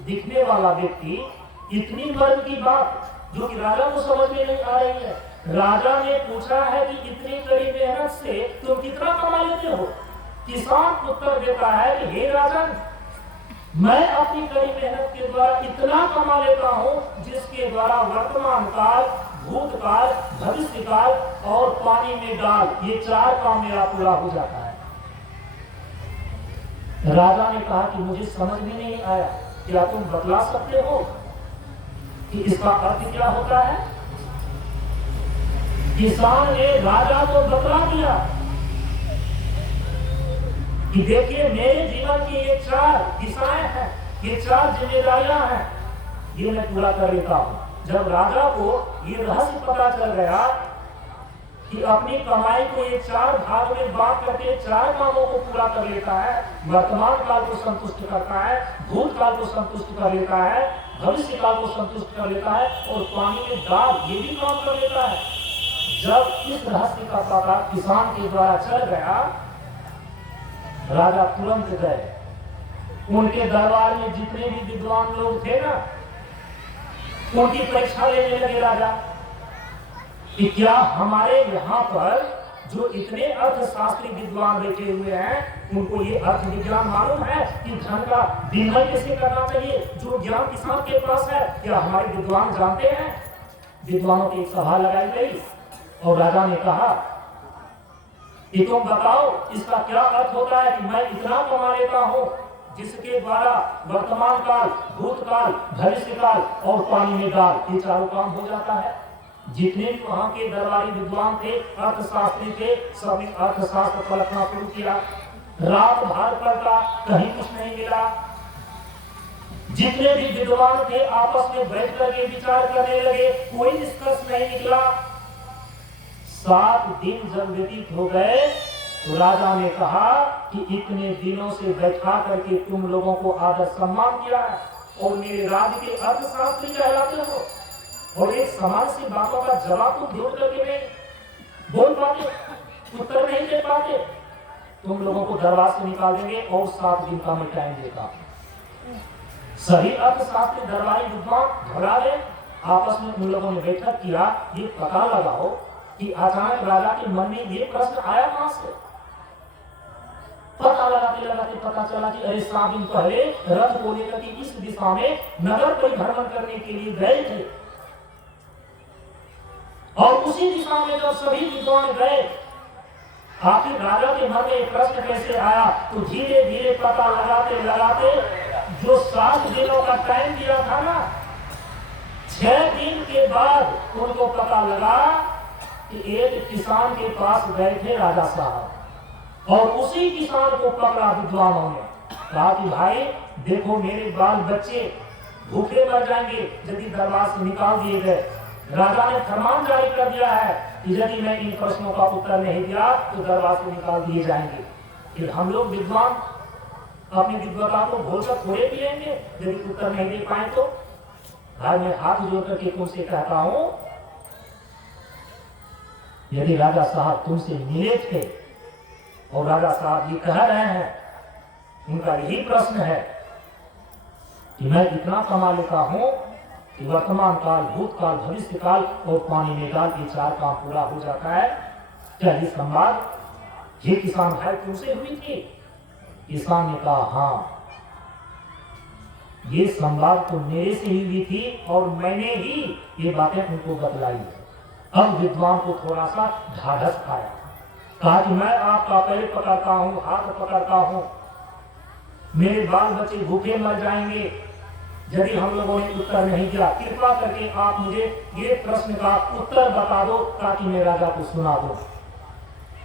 दिखने वाला व्यक्ति, इतनी मर्म की बात जो कि राजा को समझ में नहीं आ रही है। राजा ने पूछा है कि इतनी कड़ी मेहनत से तुम कितना कमा लेते हो? किसान उत्तर देता है कि हे राजन, मैं अपनी कड़ी मेहनत के द्वारा इतना कमा लेता हूं जिसके द्वारा वर्तमान काल, भूतकाल, भविष्य काल और पानी में डाल, ये 4 काम मेरा पूरा हो जाता है। राजा ने कहा कि मुझे समझ में नहीं आया, क्या तुम बतला सकते हो कि इसका अर्थ क्या होता है? किसान ने राजा को बतला दिया कि देखिए मेरे जीवन की ये 4 दिशाएं हैं, ये 4 जिम्मेदारियां हैं, ये मैं पूरा कर लेता हूं। जब राजा को ये रहस्य पता चल गया कि अपनी कमाई को ये 4 भाग में बांट करके 4 कामों को पूरा कर लेता है, वर्तमान काल को संतुष्ट करता है, भूतकाल को संतुष्ट कर लेता है, भविष्य काल को संतुष्ट कर लेता है और पानी में डाल ये भी काम कर लेता है। जब इस रहस्य का पता किसान के द्वारा चल गया, राजा तुरंत गए, उनके दरबार में जितने भी विद्वान लोग थे ना, उनकी परीक्षा लेने लगे राजा कि क्या हमारे यहाँ पर जो इतने अर्थशास्त्री विद्वान बैठे हुए हैं, उनको ये अर्थ विज्ञान मालूम है कि धन का विनिमय कैसे करना चाहिए, जो ज्ञान किसान के पास है, क्या हमारे विद्वान जानते हैं? विद्वानों की एक सभा लगाई गई और राजा ने कहा कि तुम बताओ इसका क्या अर्थ होता है कि मैं इतना कमा लेता हूं जिसके द्वारा वर्तमान काल, भूतकाल, भविष्य काल और पानी में डाल ये चारों काम हो जाता है। जितने भी वहां के दरबारी विद्वान थे, अर्थशास्त्री थे, सभी अर्थशास्त्र पलटना शुरू किया। रात भर पलटा, कहीं कुछ नहीं मिला। जितने भी विद्वान थे आपस में बैठ करके विचार करने लगे, कोई निष्कर्ष नहीं निकला। 7 दिन जब व्यतीत हो गए तो राजा ने कहा कि इतने दिनों से बैठा करके तुम लोगों को आदर सम्मान किया है और मेरे राज्य के अर्थशास्त्री कहलाते हो, और एक समाज से बातों का जवाब तुम ढूंढ करके नहीं बोल पाते, उत्तर नहीं दे पाते, तुम लोगों को दरबार से निकाल देंगे और 7 दिन का मैं टाइम देता। सही अर्थशास्त्री दरबारी विद्वान घबरा गए। आपस में उन लोगों ने बैठक किया, ये पता लगाओ कि अचानक राजा के मन में ये प्रश्न आया कहां से। पता लगाते लगाते पता चला कि अरे 7 दिन पहले रथ को लेकर के इस दिशा में नगर परिभ्रमण करने के लिए गए थे, और उसी दिशा में जब सभी विद्वान गए, आखिर राजा के मन में एक प्रश्न कैसे आया, तो धीरे धीरे पता लगाते लगाते जो 7 दिनों का टाइम दिया था ना, 6 दिन के बाद उनको पता लगा कि एक किसान के पास गए थे राजा साहब, और उसी किसान को पकड़ा विद्वानों ने। कहा कि भाई देखो मेरे बाल बच्चे भूखे मर जाएंगे यदि दरबार से निकाल दिए गए। राजा ने फरमान जारी कर दिया है कि यदि मैं इन प्रश्नों का उत्तर नहीं दिया तो दरबार से निकाल दिए जाएंगे। फिर हम लोग विद्वान अपनी विद्वता को भूलकर थोड़े भी रहेंगे यदि उत्तर नहीं दे पाए तो। भाई मैं हाथ जोड़ करके तुमसे कहता हूं, यदि राजा साहब तुमसे मिले थे और राजा साहब ये कह रहे हैं, उनका यही प्रश्न है कि मैं इतना कमा लेता हूं कि वर्तमान काल, भूतकाल, भविष्य काल और पानी में डाल ये 4 काम पूरा हो जाता है, क्या ये संवाद ये किसान भाई तुमसे हुई थी? किसान ने कहा हाँ, ये संवाद तो मेरे से ही हुई थी और मैंने ही ये बातें उनको बतलाई है। अब विद्वान को थोड़ा सा ढाढ़स आया, कहा कि मैं आपका पैर पकड़ता हूं, हाथ पकड़ता हूं, मेरे बाल बच्चे भूखे मर जाएंगे यदि हम लोगों ने उत्तर नहीं दिया। कृपा करके आप मुझे ये प्रश्न का उत्तर बता दो ताकि मैं राजा को सुना दूं।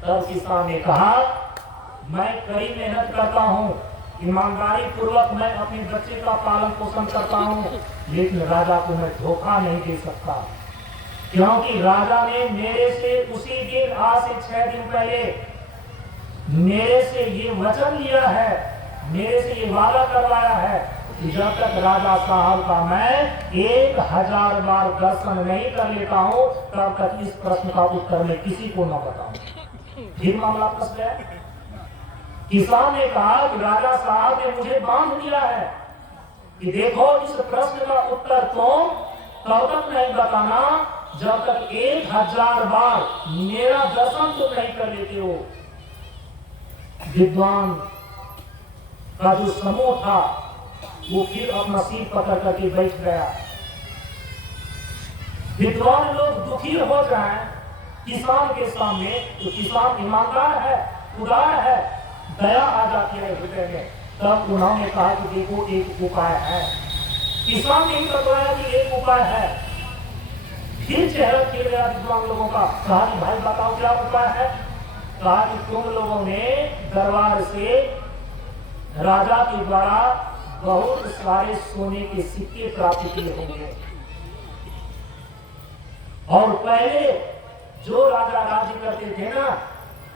तब किसान ने कहा मैं कड़ी मेहनत करता हूँ, ईमानदारी पूर्वक मैं अपने बच्चे का पालन पोषण करता हूँ, लेकिन राजा को मैं धोखा नहीं दे सकता, क्योंकि राजा ने मेरे से उसी दिन आज से 6 दिन पहले मेरे से ये वचन लिया है, मेरे से ये वादा करवाया है कि जब तक राजा साहब का मैं 1000 बार दर्शन नहीं कर लेता हूँ तब तक इस प्रश्न का उत्तर मैं किसी को न बताऊं। फिर मामला फंस गया। किसान ने कहा कि राजा साहब ने मुझे बांध दिया है कि देखो इस प्रश्न का उत्तर तुम तब तक नहीं बताना जब तक 1000 बार मेरा दर्शन तुम नहीं कर लेते हो। विद्वान का जो समूह था वो फिर अपना सिर पकड़ करके बैठ गया। विद्वान लोग दुखी हो जाए किसान के सामने तो किसान ईमानदार है, उदार है, दया आ जाती है हृदय में। तब उन्होंने कहा कि देखो एक उपाय है। किसान ने बताया कि एक उपाय है। फिर चेहरा खिल गया विद्वान लोगों का। कहा कि भाई बताओ क्या उपाय है। कहा कि तुम लोगों ने दरबार से राजा के द्वारा बहुत सारे सोने के सिक्के प्राप्त किए होंगे। और पहले जो राजा राज्य करते थे ना,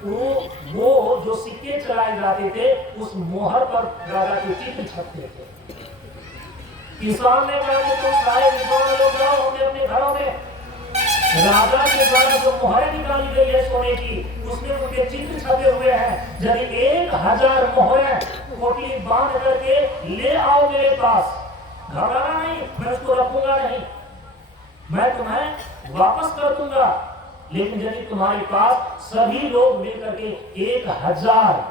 वो जो सिक्के चलाए जाते थे उस मोहर पर राजा के चित्र छपते थे। किसान ने कहा कि तुम सारे विद्वान लोग जाओ अपने अपने घरों में, राजा के द्वारा जो मोहरें निकाली गई है सोने की, उसमें उनके चित्र छपे हुए हैं। यदि 1000 मोहरें पोटली बांध करके ले आओ मेरे पास, घबराना नहीं, मैं उसको रखूंगा नहीं, मैं तुम्हें वापस कर दूंगा। लेकिन यदि तुम्हारे पास सभी लोग मिलकर के 1000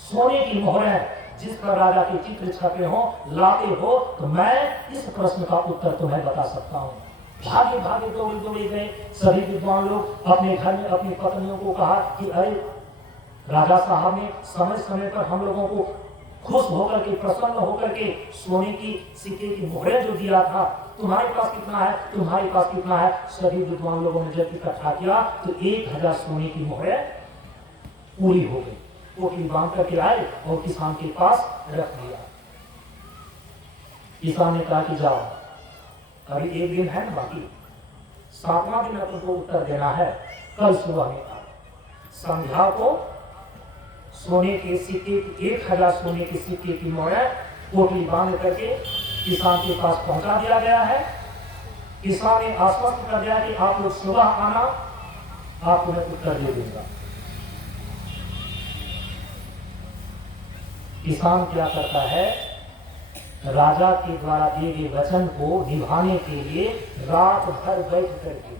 सोने की मोहरें जिस पर राजा के चित्र छपे हो लाते हो, तो मैं इस प्रश्न का उत्तर तुम्हें बता सकता हूँ। भागे भागे दौड़े दौड़े गए सभी विद्वान लोग, अपने घर में अपनी पत्नियों को कहा कि अरे राजा साहब ने समय समय पर हम लोगों को खुश होकर के, प्रसन्न होकर के सोने की सिक्के की मोहरें जो दिया था, तुम्हारे पास कितना है, तुम्हारे पास कितना है। सभी विद्वान लोगों ने जब इकट्ठा किया तो 1000 सोने की मोहरें पूरी हो गई। पोटली बांध करके आए और किसान के पास रख दिया। किसान ने कहा कि जाओ, अभी 1 दिन है ना बाकी, 7वां दिन तुमको उत्तर देना है। कल सुबह में संध्या को सोने के सिक्के, 1000 सोने के सिक्के की मोहरें पोटली बांध करके किसान के पास पहुंचा दिया गया है। किसान ने आश्वस्त कर दिया कि आप लोग सुबह आना, आप तुम्हें उत्तर दे दूंगा। किसान क्या करता है, राजा के द्वारा दिए गए वचन को निभाने के लिए रात भर बैठ करके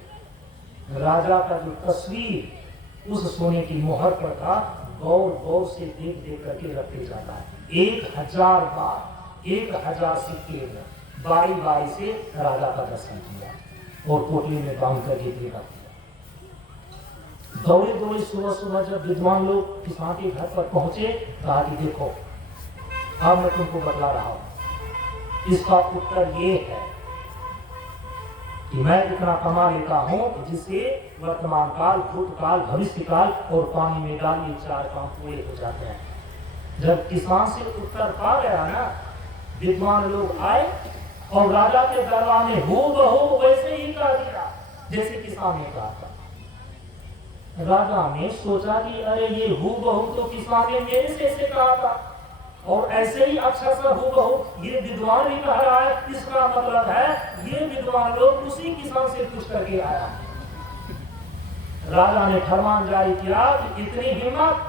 राजा का जो तस्वीर उस सोने की मोहर पर था, गौर गौर से देख देख करके रखते जाता है। 1000 बार 1000 सिक्के में बारी बारी से राजा का दर्शन किया और पोटली में बांध करके दे रखा। दौड़े दौड़े सुबह सुबह जब विद्वान लोग किसान के घर पर पहुंचे, कहा कि देखो अब मैं तुमको बतला रहा हूं, इसका उत्तर ये है कि मैं इतना कमा लेता हूं जिससे वर्तमान काल, भूतकाल, भविष्य काल और पानी में डाल ये 4 काम पूरे हो जाते हैं। जब किसान से उत्तर पा गया ना, विद्वान लोग आए और राजा के दरबार में हूबहू वैसे ही कह दिया जैसे किसान ने कहा था। राजा ने सोचा कि अरे ये हूबहू तो किसान ने मेरे से ऐसे कहा था, और ऐसे ही अच्छा सा हूबहू ये विद्वान भी कह रहा है, इसका मतलब है ये विद्वान लोग उसी किसान से पूछ करके आया। राजा ने फरमान जारी किया कि इतनी हिम्मत,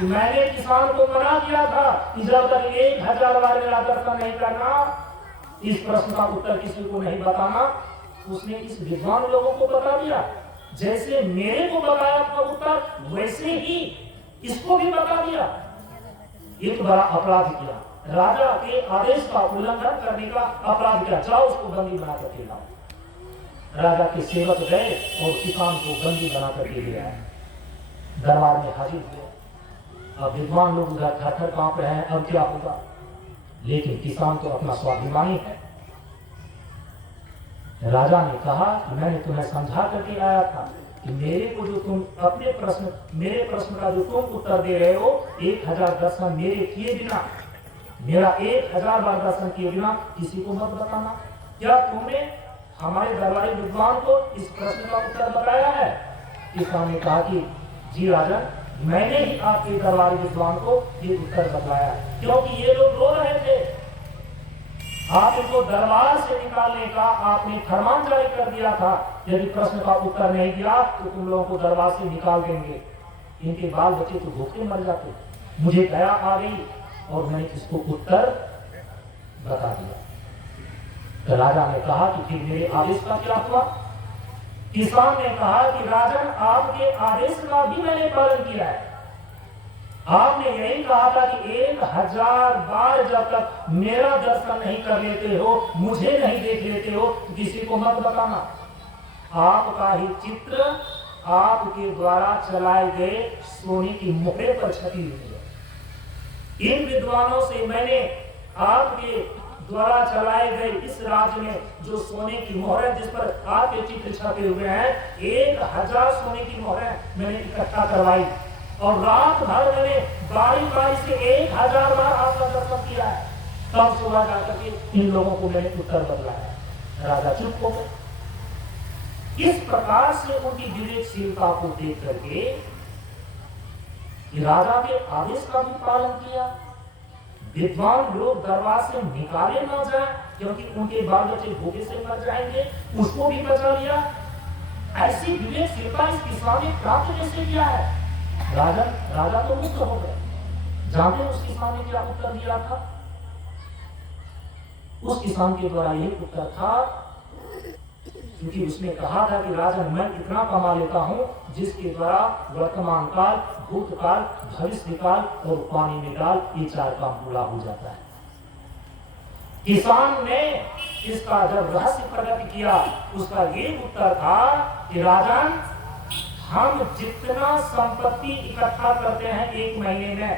मैंने किसान को मना किया था कि जब तक 1000 बार मेरा दर्शन नहीं करना, इस प्रश्न का उत्तर किसी को नहीं बताना। उसने इस विद्वान लोगों को बता दिया, जैसे मेरे को बताया था उत्तर वैसे ही इसको भी बता दिया। एक बड़ा अपराध किया, राजा के आदेश का उल्लंघन करने का अपराध किया। जाओ उसको बंदी बना करके लाओ। राजा के सेवक गए और किसान को बंदी बना करके ले आए, दरबार में हाजिर हुए। अब विद्वान लोग उधर थर-थर कांप रहे हैं, अब क्या होगा। लेकिन किसान तो अपना स्वाभिमानी है। राजा ने कहा कि मैंने तुम्हें समझा करके आया था कि मेरे को जो तुम अपने प्रश्न, मेरे प्रश्न का जो तुम उत्तर दे रहे हो, 1000 दर्शन मेरे किए बिना, मेरा 1000 बार दर्शन किए बिना किसी को मत बताना। क्या तुमने हमारे दरबारी विद्वान को इस प्रश्न का उत्तर बताया है? किसान ने कहा कि जी राजन, मैंने ही आपके दरबारी विद्वान को ये उत्तर बताया, क्योंकि ये लोग रो रहे थे। आप इनको दरबार से निकालने का आपने फरमान जारी कर दिया था, यदि प्रश्न का उत्तर नहीं दिया तो तुम लोगों को दरबार से निकाल देंगे। इनके बाल बच्चे तो भूखे मर जाते। मुझे दया आ गई और मैंने इसको उत्तर बता दिया। तो राजा ने कहा कि फिर मेरे आदेश का क्या हुआ? किसान ने कहा कि राजन, आपके आदेश का भी मैंने पालन किया है। आपने यही कहा था कि 1000 बार जब तक मेरा दर्शन नहीं कर लेते हो, मुझे नहीं देख लेते हो, तो किसी को मत बताना। आपका ही चित्र आपके द्वारा चलाए गए सोने की मोहरे पर छपी हुई है। इन विद्वानों से मैंने आपके द्वारा चलाए गए इस राज्य में जो सोने की मोहरें, जिस पर आपके चित्र छपे हुए हैं, 1000 सोने की मोहरें मैंने इकट्ठा करवाई और रात भर मैंने बारी बारी से 1000 बार आपका दर्शन किया है, तब सुबह जाकर के इन लोगों को मैंने उत्तर बदला है। राजा चुप हो गए। इस प्रकार से उनकी विवेकशीलता को देख करके राजा के आदेश का भी पालन किया। विद्वान लोग दरबार से निकाले ना जाए क्योंकि उनके बाल बच्चे भूखे से मर जाएंगे, उसको भी बचा लिया। ऐसी विवेकशीलता इस किसान ने प्राप्त कैसे किया है? राजा तो मुक्त हो गए। जानते उस किसान ने क्या उत्तर दिया था? उस किसान के द्वारा यही उत्तर था, क्योंकि उसने कहा था कि राजन मैं इतना कमा लेता हूं जिसके द्वारा वर्तमान काल, भूतकाल, भविष्य काल और पानी में काल ये 4 काम पूरा हो जाता है। किसान ने इसका जब रहस्य प्रकट किया, उसका ये उत्तर था कि राजन हम जितना संपत्ति इकट्ठा करते हैं 1 महीने में,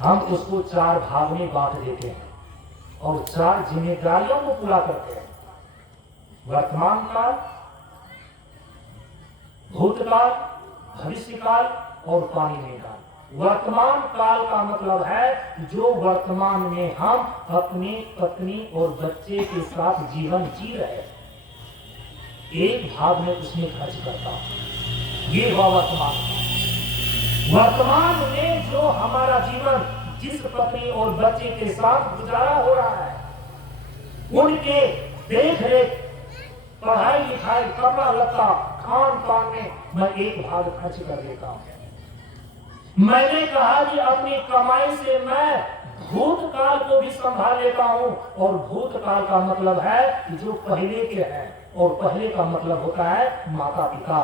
हम उसको 4 भाग में बांट देते हैं और 4 जिम्मेदारियों को पूरा करते हैं। वर्तमान काल, भूतकाल, भविष्य काल और पानी में काल। वर्तमान काल का मतलब है जो वर्तमान में हम अपनी पत्नी और बच्चे के साथ जीवन जी रहे हैं, 1 भाग में उसमें खर्च करता हूं। ये हुआ वर्तमान। वर्तमान में जो हमारा जीवन जिस पत्नी और बच्चे के साथ गुजारा हो रहा है, उनके देख रेख, पढ़ाई लिखाई, कपड़ा लत्ता, खान पान में मैं 1 भाग खर्च कर देता हूं। मैंने कहा कि अपनी कमाई से मैं भूतकाल को भी संभाल लेता हूं, और भूतकाल का मतलब है कि जो पहले के हैं, और पहले का मतलब होता है माता पिता।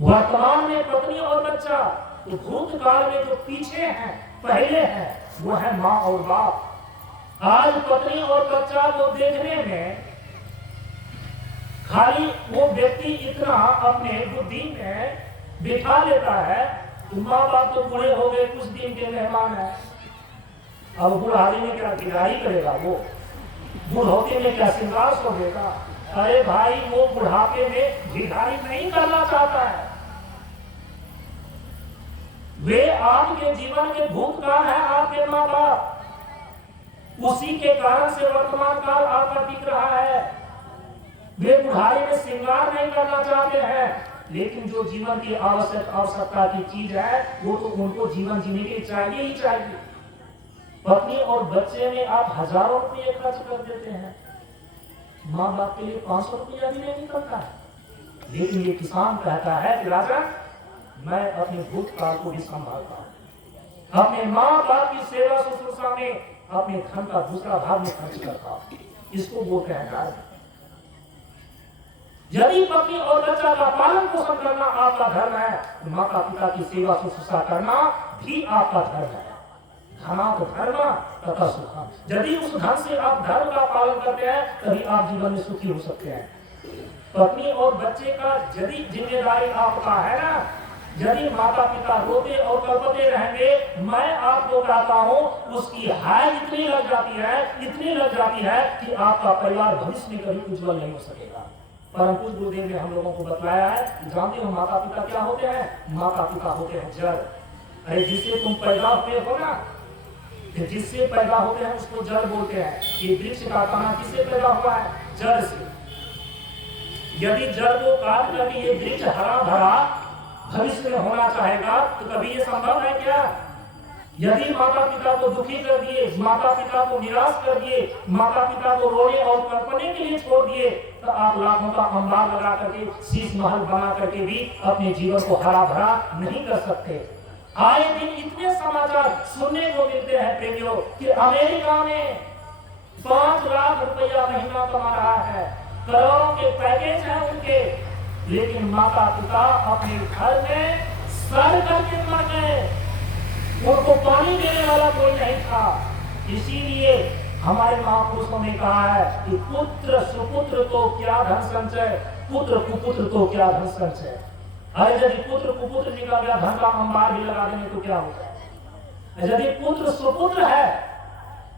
वर्तमान में पत्नी और बच्चा, तो भूतकाल में जो पीछे हैं, पहले हैं, वो है माँ और बाप। आज पत्नी और बच्चा को देखने में खाली वो व्यक्ति इतना अपने बुद्धि में बिठा लेता है कि माँ बाप तो बूढ़े हो गए, कुछ दिन के मेहमान है, अब बुढ़ारी में क्या गिराही करेगा, वो बुढ़ौती में क्या श्रृंगार सो देगा। अरे भाई, वो बुढ़ापे में भिखारी नहीं करना चाहता है, वे आपके जीवन के भूतकाल है, आपके माँ बाप। उसी के कारण से वर्तमान काल आपका टिक रहा है। वे बुढ़ाई में श्रृंगार नहीं करना चाहते हैं, लेकिन जो जीवन की आवश्यकता की चीज है वो तो उनको जीवन जीने के लिए चाहिए ही चाहिए। पत्नी और बच्चे में आप हजारों रुपये खर्च कर देते हैं, माँ बाप के लिए 500 रुपया भी नहीं निकलता है। लेकिन ये किसान कहता है कि राजा मैं अपने भूतकाल को भी संभालता हूँ, अपने माँ बाप की सेवा शुश्रूषा में अपने धन का दूसरा भाग में खर्च करता हूँ। इसको बोलते हैं धर्म। यदि पत्नी और बच्चा का पालन पोषण करना आपका धर्म है, तो माता पिता की सेवा शुश्रूषा करना भी आपका धर्म है। धनात् धर्म तथा सुखम। यदि उस धन से आप धर्म का पालन करते हैं तभी आप जीवन में सुखी हो सकते हैं। पत्नी और बच्चे का यदि जिम्मेदारी आपका है ना, यदि माता पिता रोते और कलपते रहेंगे, मैं आपको कहता हूँ उसकी हाय इतनी लग जाती है कि आपका परिवार भविष्य में कभी उज्जवल नहीं हो सकेगा। परम पूज्य गुरुदेव ने हम लोगों को बतलाया है कि जानते हो माता पिता क्या होते हैं? माता पिता होते हैं जड़। अरे जिससे तुम पैदा हुए हो ना, जिससे पैदा होते हैं उसको जड़ बोलते हैं। ये वृक्ष का तना किससे पैदा हुआ है? जड़ से। यदि जड़ को काट करके ये वृक्ष हरा भरा भविष्य में होना चाहेगा तो कभी ये संभव है क्या? यदि माता पिता को दुखी कर दिए, माता पिता को निराश कर दिए, माता पिता को रोने और कल्पने के लिए छोड़ दिए, तो आप लाखों का अंबार लगा करके, शीश महल बना करके भी अपने जीवन को हरा भरा नहीं कर सकते। आए दिन इतने समाचार सुनने को मिलते हैं प्रेमियों कि अमेरिका में 5 लाख रुपया महीना कमा रहा है, करोड़ों के पैकेज हैं उनके, लेकिन माता पिता अपने घर में सड़ करके मर गए, उनको पानी देने वाला कोई नहीं था। इसीलिए हमारे महापुरुषों ने कहा है कि पुत्र सुपुत्र तो क्या धन संचय, पुत्र कुपुत्र तो क्या धन संचय। अरे यदि पुत्र कुपुत्र निकल गया, धन का अंबार भी लगा देंगे तो क्या होगा? यदि पुत्र सुपुत्र है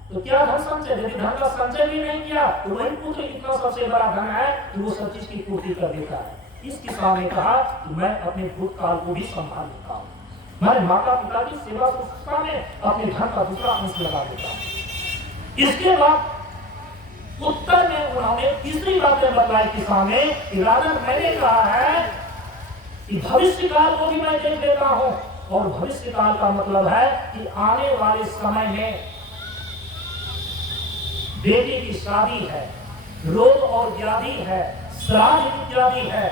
तो क्या धन संचय? यदि धन का संचय भी नहीं किया तो वही पुत्र इतना सबसे बड़ा धन है कि वो सब चीज की पूर्ति कर देता है। इस किसान ने कहा कि मैं अपने भूतकाल को भी संभाल लेता हूँ, मैं माता पिता की सेवा शुश्रूषा में अपने धन का दूसरा अंश लगा देता हूँ। इसके बाद उत्तर में उन्होंने तीसरी बातें बताई किसान ने कि राजन, मैंने कहा है कि भविष्य काल को भी मैं देख लेता हूं, और भविष्य काल का मतलब है कि आने वाले समय में बेटी की शादी है, रोग और व्याधि है, श्राद्ध इत्यादि है,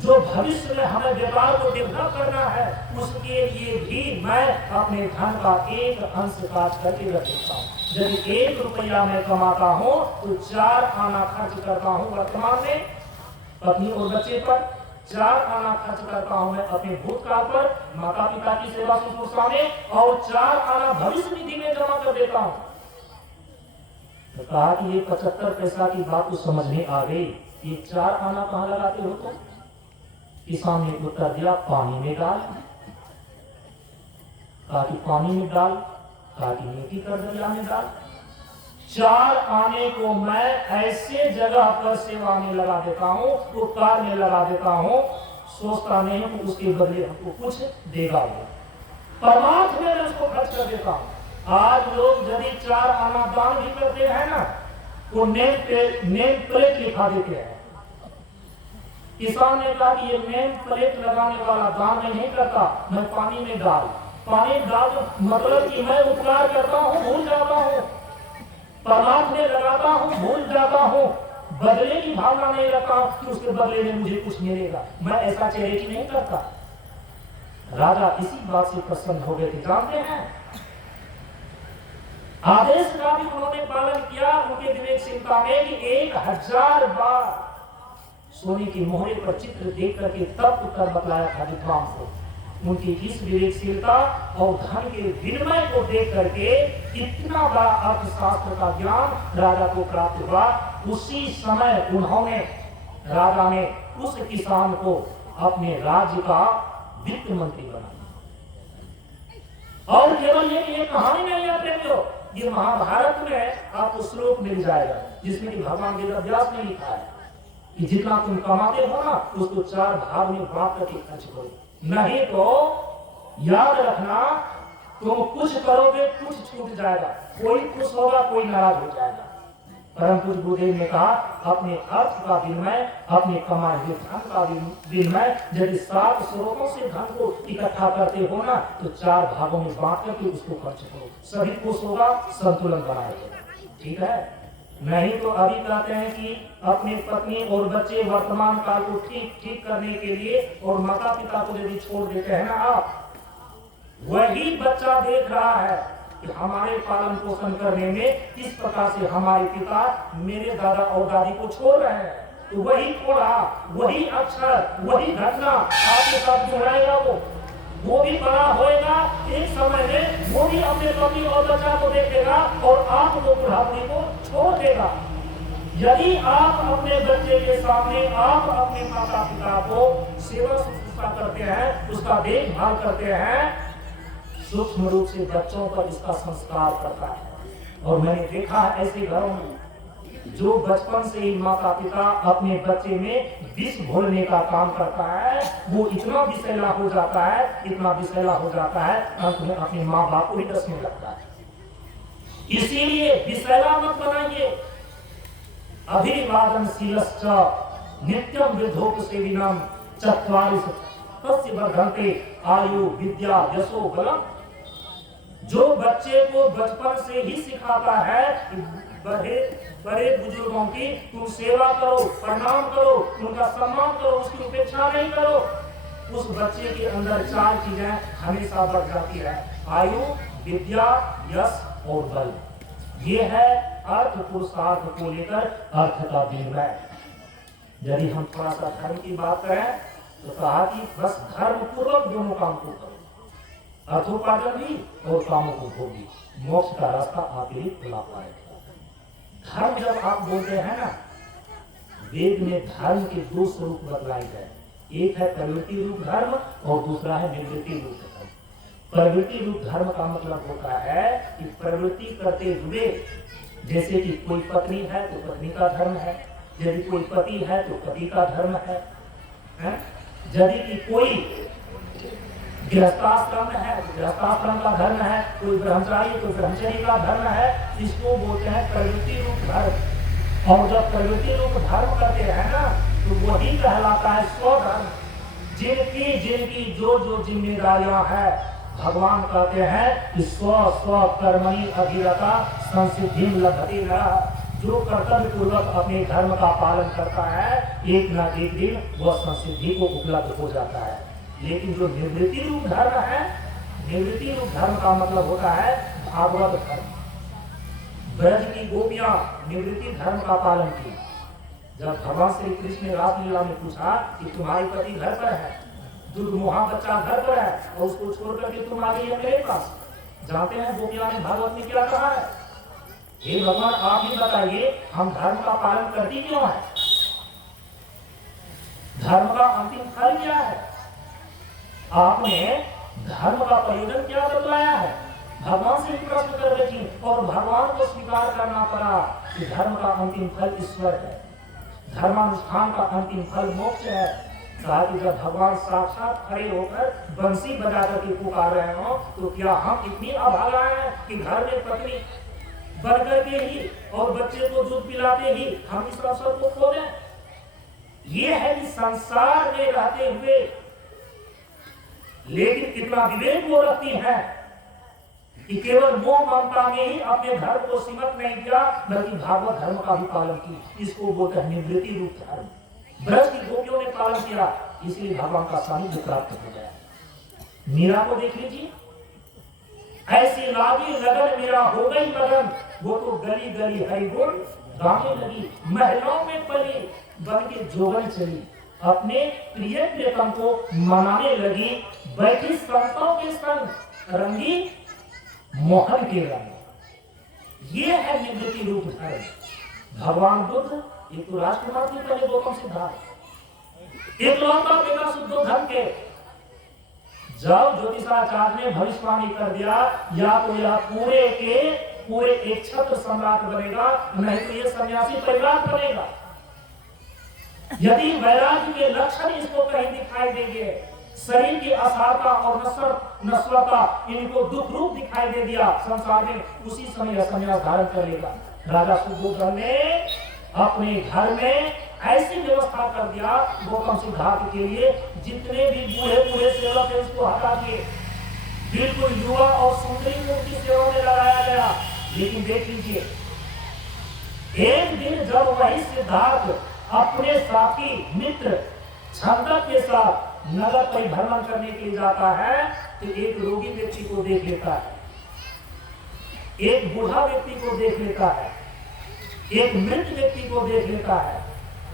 जो भविष्य में हमें व्यापार को डेवलप करना है, उसके लिए भी मैं अपने धन का एक अंश काट करके रख देता हूँ। यदि 1 रुपया मैं कमाता हूँ तो 4 आना खर्च करता हूँ वर्तमान में पत्नी और बच्चे पर, 4 आना खर्च करता हूँ मैं अपने भूतकाल पर, माता पिता की सेवा शुश्रूषा में, और 4 आना भविष्य निधि में जमा कर देता हूँ। तो कहा कि ये 75 पैसा की बात तो समझ में आ गई, ये 4 आना कहाँ लगाते हो तुम? किसान ने उत्तर दिया, पानी में डाल। कहा कि पानी में डाल? कहा कि नेकी कर दरिया में डाल। 4 आने को मैं ऐसे जगह पर सेवा में लगा देता हूँ, उपकार में लगा देता हूँ, सोचता नहीं हूँ उसके बदले हमको कुछ देगा वो, परमार्थ में उसको खर्च कर देता हूँ। आज लोग यदि 4 आना दान भी करते हैं ना, तो नेम प्लेट लिखा देते हैं। किसान ने कहा कि ये नेम प्लेट लगाने वाला दान मैं नहीं करता, मैं पानी में डाल मतलब कि मैं उपकार करता हूँ, भूल जाता हूँ, परमात्मा में लगाता हूँ, भूल जाता हूँ, बदले की भावना नहीं रखता कि उसके बदले में मुझे कुछ मिलेगा, मैं ऐसा चैरिटी नहीं करता। राजा इसी बात से प्रसन्न हो गए थे। जानते हैं, आदेश का भी उन्होंने पालन किया उनके विवेकशीलता में कि 1000 बार सोने की मोहरे पर चित्र देख करके तब उत्तर बतलाया था विद्वान को। उनकी इस विवेकशीलता और धन के विनिमय को देख करके इतना बड़ा अर्थशास्त्र का ज्ञान राजा को प्राप्त हुआ। उसी समय उन्होंने, राजा ने उस किसान को अपने राज्य का वित्त मंत्री बना। और केवल ये कहानी नहीं है प्रेमियों, ये महाभारत में आपको श्लोक मिल जाएगा जिसमें कि भगवान वेदव्यास ने लिखा है कि जितना तुम कमाते हो ना उसको 4 भाग में बांट करके खर्च करो, नहीं तो याद रखना तुम कुछ करोगे कुछ छूट जाएगा, कोई खुश होगा कोई नाराज हो जाएगा। परम पूज्य गुरुदेव ने कहा अपने अर्थ का विनिमय, अपने कमाए हुए धन का विनिमय यदि 7 स्रोतों से धन को इकट्ठा करते हो ना तो 4 भागों में बांट करके उसको खर्च करो, सभी खुश होगा, संतुलन बनाएगा। ठीक है, नहीं तो अभी कहते हैं कि अपने पत्नी और बच्चे वर्तमान काल को ठीक करने के लिए और माता पिता को यदि छोड़ देते हैं ना आप, वही बच्चा देख रहा है कि हमारे पालन पोषण करने में किस प्रकार से हमारे पिता मेरे दादा और दादी को छोड़ रहे हैं, तो वही थोड़ा, वही अक्षर, वही घटना आपके साथ दोहराएगा। वो भी बड़ा होएगा, एक समय में वो भी अपने पत्नी और बच्चा को देखेगा और आपको बुढ़ापे को छोड़ देगा। यदि आप अपने बच्चे के सामने आप अपने माता पिता को सेवा शुश्रूषा करते हैं, उसका देखभाल करते हैं, सूक्ष्म रूप से बच्चों पर इसका संस्कार करता है। और मैंने देखा है ऐसे घरों में जो बचपन से ही माता पिता अपने बच्चे में विष घोलने का काम करता है, वो इतना विषैला हो जाता है, इतना विषैला हो जाता है, अंत में अपने माँ बाप को ही डसने लगता है। इसीलिए विषैला मत बनाइए। अभिवादनशीलश्च नित्यं वृद्धोपसेविनम् 40 तस्य वर्धन्ते आयु विद्या यशो बलम्। जो बच्चे को बचपन से ही सिखाता है कि बड़े बुजुर्गों की तुम सेवा करो, प्रणाम करो, उनका सम्मान करो, उसकी उपेक्षा नहीं करो, उस बच्चे के अंदर 4 चीजें हमेशा बढ़ जाती है, आयु, विद्या, यश और बल। ये है अर्थ पुरुषार्थ को लेकर अर्थ का विनिमय। यदि हम थोड़ा सा धर्म की बात करें तो कहा कि बस धर्म पूर्वक दोनों काम को करो, अर्थोपार्जन भी और कामों को भोगी, मोक्ष का रास्ता आपके लिए खुला पाएगा। धर्म जब आप बोलते हैं ना, वेद में धर्म के 2 स्वरूप बतलाए गए, एक है प्रवृत्ति रूप धर्म और दूसरा है निवृत्ति रूप धर्म। प्रवृत्ति रूप धर्म का मतलब होता है कि प्रवृत्ति करते हुए, जैसे कि कोई पत्नी है तो पत्नी का धर्म है, यदि कोई पति है तो पति का धर्म है, है? यदि कि कोई गृहस्थाश्रम है, गृहस्थाश्रम का धर्म है, कोई ब्रह्मचारी कोई ब्रह्मचर्य का धर्म है, इसको बोलते हैं प्रवृत्ति रूप धर्म। और जब प्रवृत्ति रूप धर्म करते हैं ना, तो वही कहलाता है स्वधर्म। जिनकी जिनकी जो जो जिम्मेदारियां हैं, भगवान कहते हैं कि स्व स्व कर्मणि अभिरता संसिद्धि लभते नरः। जो कर्तव्य पूर्वक अपने धर्म का पालन करता है, एक न एक दिन वह संसिद्धि को उपलब्ध हो जाता है। लेकिन जो निवृत्ति रूप धर्म है, निवृत्ति रूप धर्म का मतलब होता है भागवत धर्म। ब्रज की गोपियां निवृत्ति धर्म का पालन की। जब भगवान श्री कृष्ण ने रासलीला में पूछा कि तुम्हारी पति घर पर है, दुर्मोहा बच्चा घर पर है, और उसको छोड़ करके तुम आ गई है मेरे पास, जानते हैं गोपियां ने भागवत में क्या कहा है? हे भगवान, आप ही बताइए, हम धर्म का पालन करती क्यों है? धर्म का अंतिम फल क्या है? आपने धर्म का प्रयोजन क्या बतलाया है? भगवान से प्रश्न कर रही थी, और भगवान को स्वीकार करना पड़ा कि धर्म का अंतिम फल ईश्वर है, धर्मानुष्ठान का अंतिम फल मोक्ष है। कहा कि जब भगवान साक्षात खड़े होकर बंसी बजा करके पुकार रहे हो, तो क्या हम इतनी अभागा हैं कि घर में पत्नी बन करके ही और बच्चे को दूध पिलाते ही हम इस अवसर को खो दें? ये है कि संसार में रहते हुए लेकिन कितना विवेक वो रखती है कि केवल मोह ममता में ही अपने धर्म को सीमित नहीं किया, बल्कि भागवत धर्म का भी पालन किया। इसको बोलते हैं निवृत्ति रूप धर्म। ब्रज की गोपियों ने पालन किया, इसलिए भगवान का सानिध्य प्राप्त हो गया। मीरा को देख लीजिए, ऐसी लागी लगन मीरा हो गई मगन, वो तो गली गली हरि गुण गाने लगी, महलों में पली बन के जोगन चली, अपने प्रिय प्रियतम को मनाने लगी, बैठी संतों के संग रंगी मोहन के रंग। ये है निवृत्ति रूप धर्म। भगवान बुद्ध एक तो राजकुमार के पहले गौतम सिद्धार्थ, एक लौटा बेटा शुद्ध धर्म के। जब ज्योतिषाचार्य ने भविष्यवाणी कर दिया, या तो यह पूरे एक छत्र सम्राट बनेगा, नहीं तो ये सन्यासी परिवार बनेगा। यदि वैराग्य के लक्षण इसको कहीं दिखाई देंगे, शरीर की असारता और नश्वरता इनको दुख रूप दिखाई दे दिया संसार में, उसी समय संन्यास धारण कर लेगा। राजा सुबोधन ने अपने घर में ऐसी व्यवस्था कर दिया गौतम सिद्धार्थ के लिए, जितने भी बूढ़े सेवक थे उसको हटा दिए, बिल्कुल युवा और सुंदरी को उनकी सेवा में लगाया गया। लेकिन देख लीजिए, एक दिन जब वही सिद्धार्थ अपने साथी मित्र छंदक के साथ नगर परिभ्रमण करने के लिए जाता है, तो एक रोगी व्यक्ति को देख लेता है, एक बूढ़ा व्यक्ति को देख लेता है, एक मृत व्यक्ति को देख लेता है।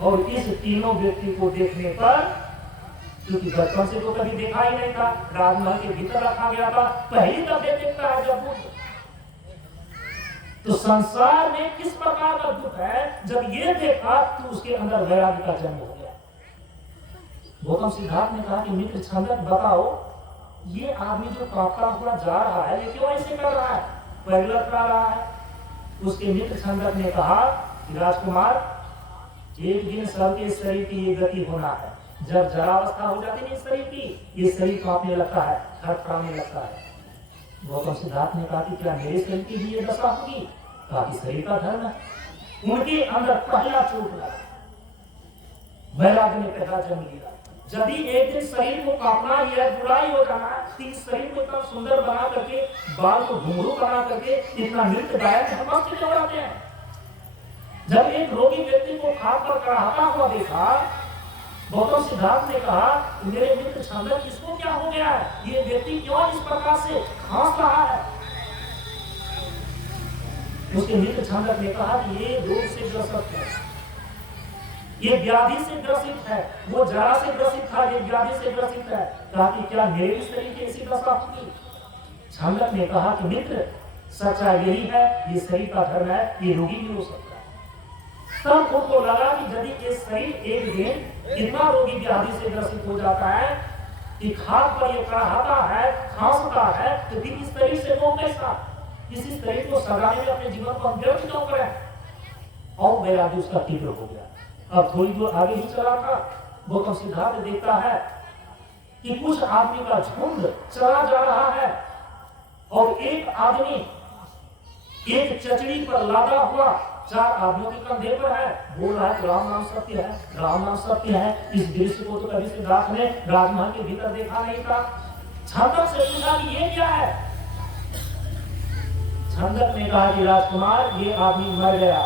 और इस तीनों व्यक्ति को देखने पर, क्योंकि बचपन से तो कभी देखा ही नहीं था, राजमहल के भीतर रखा गया था, पहली दफे देखता है जब बुद्ध। तो संसार में किस प्रकार का दुख है, जब ये देखा तो उसके अंदर वैराग्य का जन्म हो गया। गौतम सिद्धार्थ ने कहा कि मित्र छंदक, बताओ ये आदमी जो कांपता हुआ जा रहा है, ये क्यों ऐसे कर रहा है, पैदल कर रहा है? उसके मित्र छंदक ने कहा कि राजकुमार, एक दिन सबके शरीर की ये गति होना है, जब जरावस्था हो जाती है शरीर की, ये शरीर कांपने लगता है, थरथराने लगता है। गौतम सिद्धार्थ ने कहा कि क्या मेरे शरीर की भी ये दशा होगी? कहा कि शरीर का धर्म है। उनके अंदर पहला चोट लगा, वैराग्य ने पहला जन्म लिया। यदि एक दिन शरीर को कांपना ही है, बुराई हो जाना है, तो इस शरीर को इतना सुंदर बना करके, बाल को घुंघरू बना करके, इतना नृत्य गायन हम क्यों कराते हैं? जब एक रोगी व्यक्ति को खाट पर कराहता हुआ देखा, गौतम सिद्धार्थ ने कहा, मेरे मित्र छंदक, इसको क्या हो गया है? ये व्यक्ति क्यों इस प्रकार से खांस रहा है? उसके मित्र छंदक ने कहा कि ये रोग से ग्रसित है, ये व्याधि से ग्रसित है, वो जरा से ग्रसित था, ये व्याधि से ग्रसित है। कहा कि क्या मेरे भी शरीर की ऐसी दशा होगी? छंदक ने कहा कि मित्र, सच्चाई यही है, ये शरीर का धर्म है, ये रोगी भी हो सकता है। तब उनको लगा कि यदि ये शरीर एक दिन इतना रोगी व्याधि से ग्रसित हो जाता है कि खाट पर ये कराहता है, खांसता है, तो फिर इस शरीर से वो कैसा? इसी शरीर को सजाने में अपने जीवन को व्यर्थ क्यों करें? और वैराग्य उसका तीव्र हो गया। अब थोड़ी दूर आगे ही चला था, गौतम सिद्धार्थ देखता है कि कुछ आदमी का झुंड चला जा रहा है और एक आदमी एक चचड़ी पर लादा हुआ 4 आदमियों के कंधे पर है, बोल रहा है राम नाम सत्य है, राम नाम सत्य है। इस दृश्य को तो कभी सिद्धार्थ ने राजमहल के भीतर देखा नहीं था। छंदक से पूछा कि ये क्या है? छंदक ने कहा कि राजकुमार ये आदमी मर गया।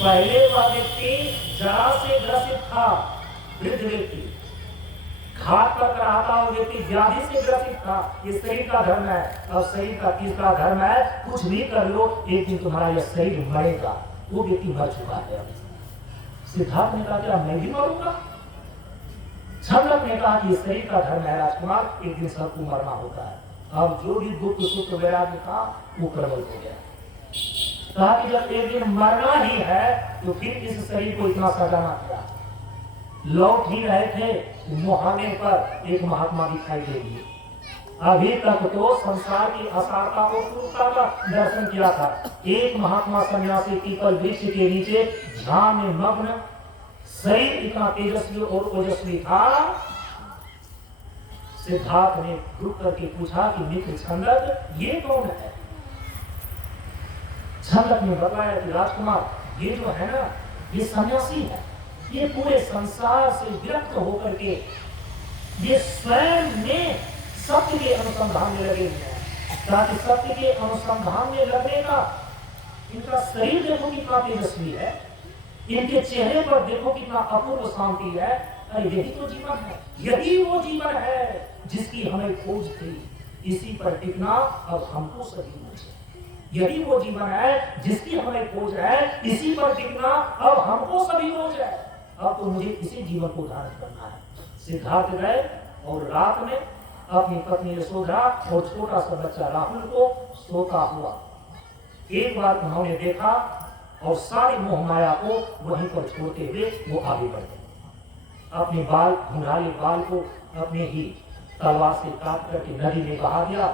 पहले वह व्यक्ति जरा से ग्रसित था, वृद्ध व्यक्ति घाट पर रहा था और व्यक्ति व्याधि से ग्रसित था। ये शरीर का धर्म है। अब शरीर का तीसरा धर्म है, कुछ भी कर लो एक दिन तुम्हारा यह शरीर मरेगा। वो व्यक्ति मर चुका है। सिद्धार्थ ने कहा क्या मैं भी मरूंगा? छंदक ने कहा कि ये शरीर का धर्म है राजकुमार, एक दिन सबको मरना होता है। अब जो भी दुख सुख वैराग्य था वो प्रबल हो गया। कहा कि जब एक दिन मरना ही है तो फिर इस शरीर को इतना सजाना क्या? लौट ही रहे थे, मुहाने पर एक महात्मा दिखाई देगी। अभी तक तो संसार की असारता और क्रूरता का दर्शन किया था। एक महात्मा सन्यासी पीपल वृक्ष के नीचे ध्यान में मग्न, शरीर इतना तेजस्वी और ओजस्वी था। सिद्धार्थ ने रुक करके पूछा कि मित्र छंदक ये कौन है? छंदक ने बताया कि राजकुमार ये जो है ना ये सन्यासी है। ये पूरे संसार से विरक्त होकर के ये स्वयं में सत्य के अनुसंधान में लगे हुए हैं। ताकि सत्य के अनुसंधान में लगने का इनका शरीर देखो कितना तेजस्वी है, इनके चेहरे पर देखो कितना अपूर्व शांति है। अरे यही तो जीवन है, यही वो जीवन है जिसकी हमें खोज थी। इसी पर टिकना अब हमको सभी मुझे, यही वो जीवन है जिसकी हमें खोज है। इसी पर टिकना अब हमको सभी खोज है। अब तो मुझे इसी जीवन को धारण करना है। सिद्धार्थ गए और रात में अपनी पत्नी यशोधरा और छोटा सा बच्चा राहुल को सोता हुआ एक बार उन्होंने देखा और सारी मोह माया को वहीं पर छोड़ते हुए वो आगे बढ़ गए। अपने बाल घुंघराले बाल को अपने ही तलवार से काट करके नदी में बहा दिया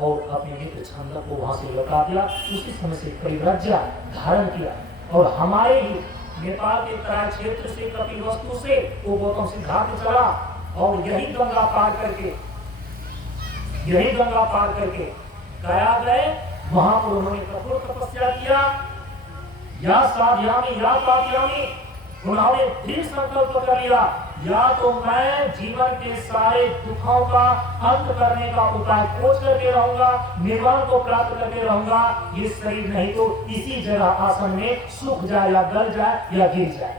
और अपने मित्र छंदक को वहां से लौटा दिया। उसी समय से परिव्रज्या धारण किया और हमारे ही नेपाल के तराई क्षेत्र से कपिलवस्तु से वो गौतम सिद्धार्थ चला और यही गंगा पार करके गया गए। वहां पर उन्होंने कठोर तपस्या किया। या साध्यामी या पाध्यामी, उन्होंने दृढ़ संकल्प कर लिया, या तो मैं जीवन के सारे दुखों का अंत करने का उपाय खोज करके रहूंगा, निर्वाण को प्राप्त करके रहूंगा। ये शरीर नहीं तो इसी जगह आसन में सूख जाए या गल जाए या गिर जाए।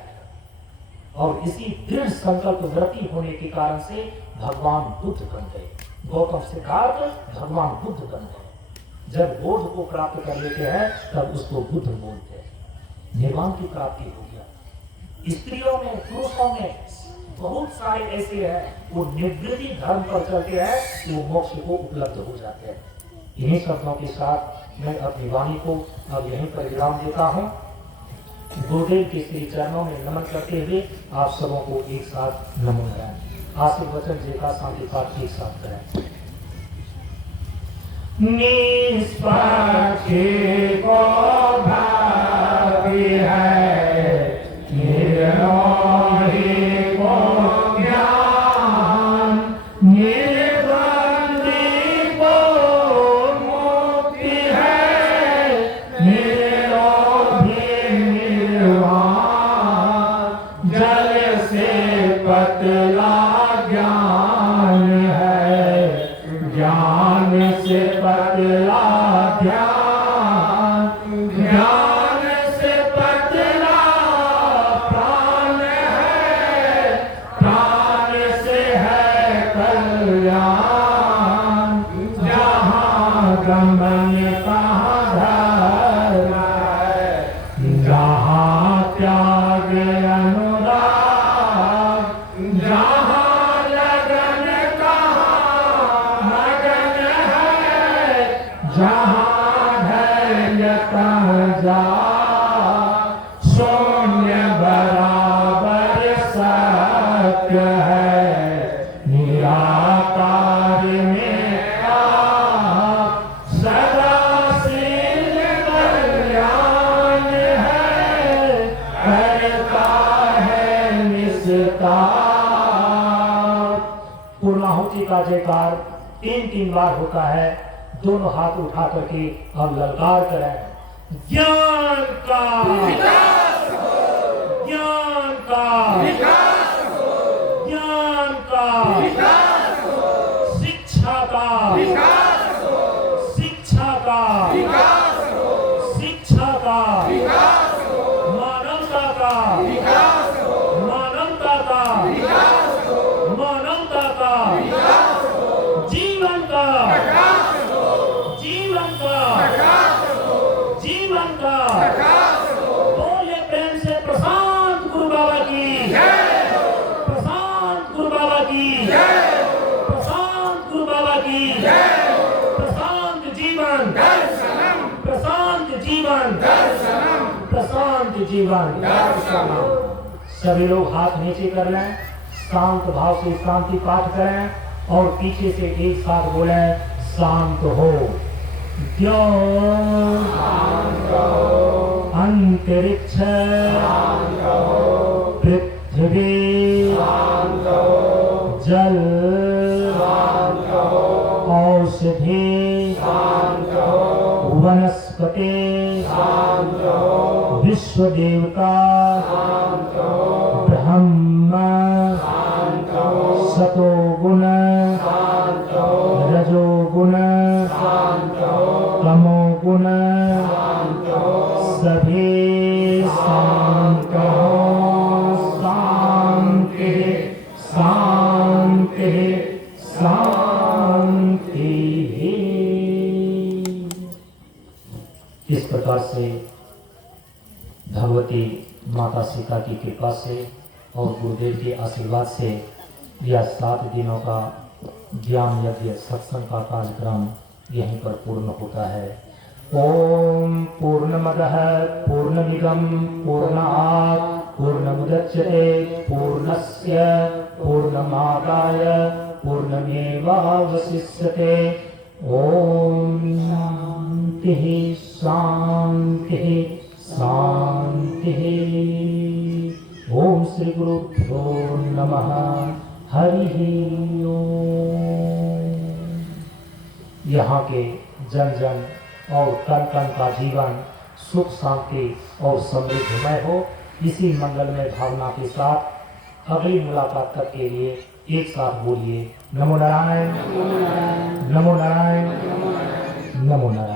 और इसी दृढ़ संकल्प व्रती होने के कारण से भगवान बुद्ध बन गए। गौतम सिद्धार्थ भगवान बुद्ध बन गए। जब बोध को प्राप्त कर लेते हैं तब उसको बुद्ध बोलते हैं। निर्वाण की प्राप्ति हो गया। स्त्रियों में पुरुषों में बहुत सारे ऐसे हैं वो निवृत्ति धर्म पर चलते हैं, वो मोक्ष को उपलब्ध हो जाते हैं। इन्हीं शब्दों के साथ मैं अपनी वाणी को अब यहीं पर विराम देता हूँ। गुरुदेव के श्री चरणों में नमन करते हुए आप सबों को एक साथ नमो कराएं। आशीर्वचन जी का शांति पाठ एक साथ करें। निष्पक्ष को भावी है, निर्मोही को ज्ञान, निर्बंधी को मुक्ति है, निरोधी निर्वाण। जल से पतला ज्ञान है, ज्ञान से पतला ध्यान, ध्यान पूर्णाहुति का जयकार 3 बार होता है। दोनों हाथ उठा करके अब ललकार करें, ज्ञान का विकास हो, ज्ञान का विकास हो, ज्ञान का विकास हो, शिक्षा का विकास हो, शिक्षा का विकास हो, शिक्षा का विकास हो, मानवता का विकास हो, मानवता का विकास हो, मानवता का विकास हो, जीवन का विकास हो, जीवन का विकास हो, जीवन का विकास हो। बोले प्रेम से प्रशांत गुरु बाबा की जय, प्रशांत गुरु बाबा की जय, प्रशांत गुरु बाबा की जय, प्रशांत जीवन दर्शनम, प्रशांत जीवन दर्शनम, प्रशांत जीवन दर्शनम। सभी लोग हाथ नीचे कर लें, शांत भाव से शांति पाठ करें और पीछे से एक साथ बोले, शांत हो, ज्ञान शांत हो, अंतरिक्ष शांत हो, पृथ्वी शांत हो, जल शांत हो, औषधि शांत हो, वनस्पति शांत हो, विश्व देवता शांत हो, ब्रह्म शांत हो, सतो गुण शांत हो, रजो गुण शांत हो, तमो गुण शांत हो, सभी शांत हो, शांति शांति शांति। इस प्रकार से भगवती माता सीता की कृपा से और गुरुदेव के आशीर्वाद से यह 7 दिनों का ज्ञान यज्ञ सत्संग का कार्यक्रम यहीं पर पूर्ण होता है। ओम पूर्णमदः पूर्णमिदं पूर्णात् पूर्णमुदच्यते पूर्णस्य पूर्णमादाय पूर्णमेवावशिष्यते। ओम शांतिः शांतिः शांतिः। ओम श्री गुरुभ्यो नमः। हरि ओम। यहाँ के जन जन और कण कण का जीवन सुख शांति और समृद्धमय हो, इसी मंगलमय भावना के साथ अगली मुलाकात तक के लिए एक साथ बोलिए, नमो नारायण, नमो नारायण, नमो नारायण, नमो नारायण।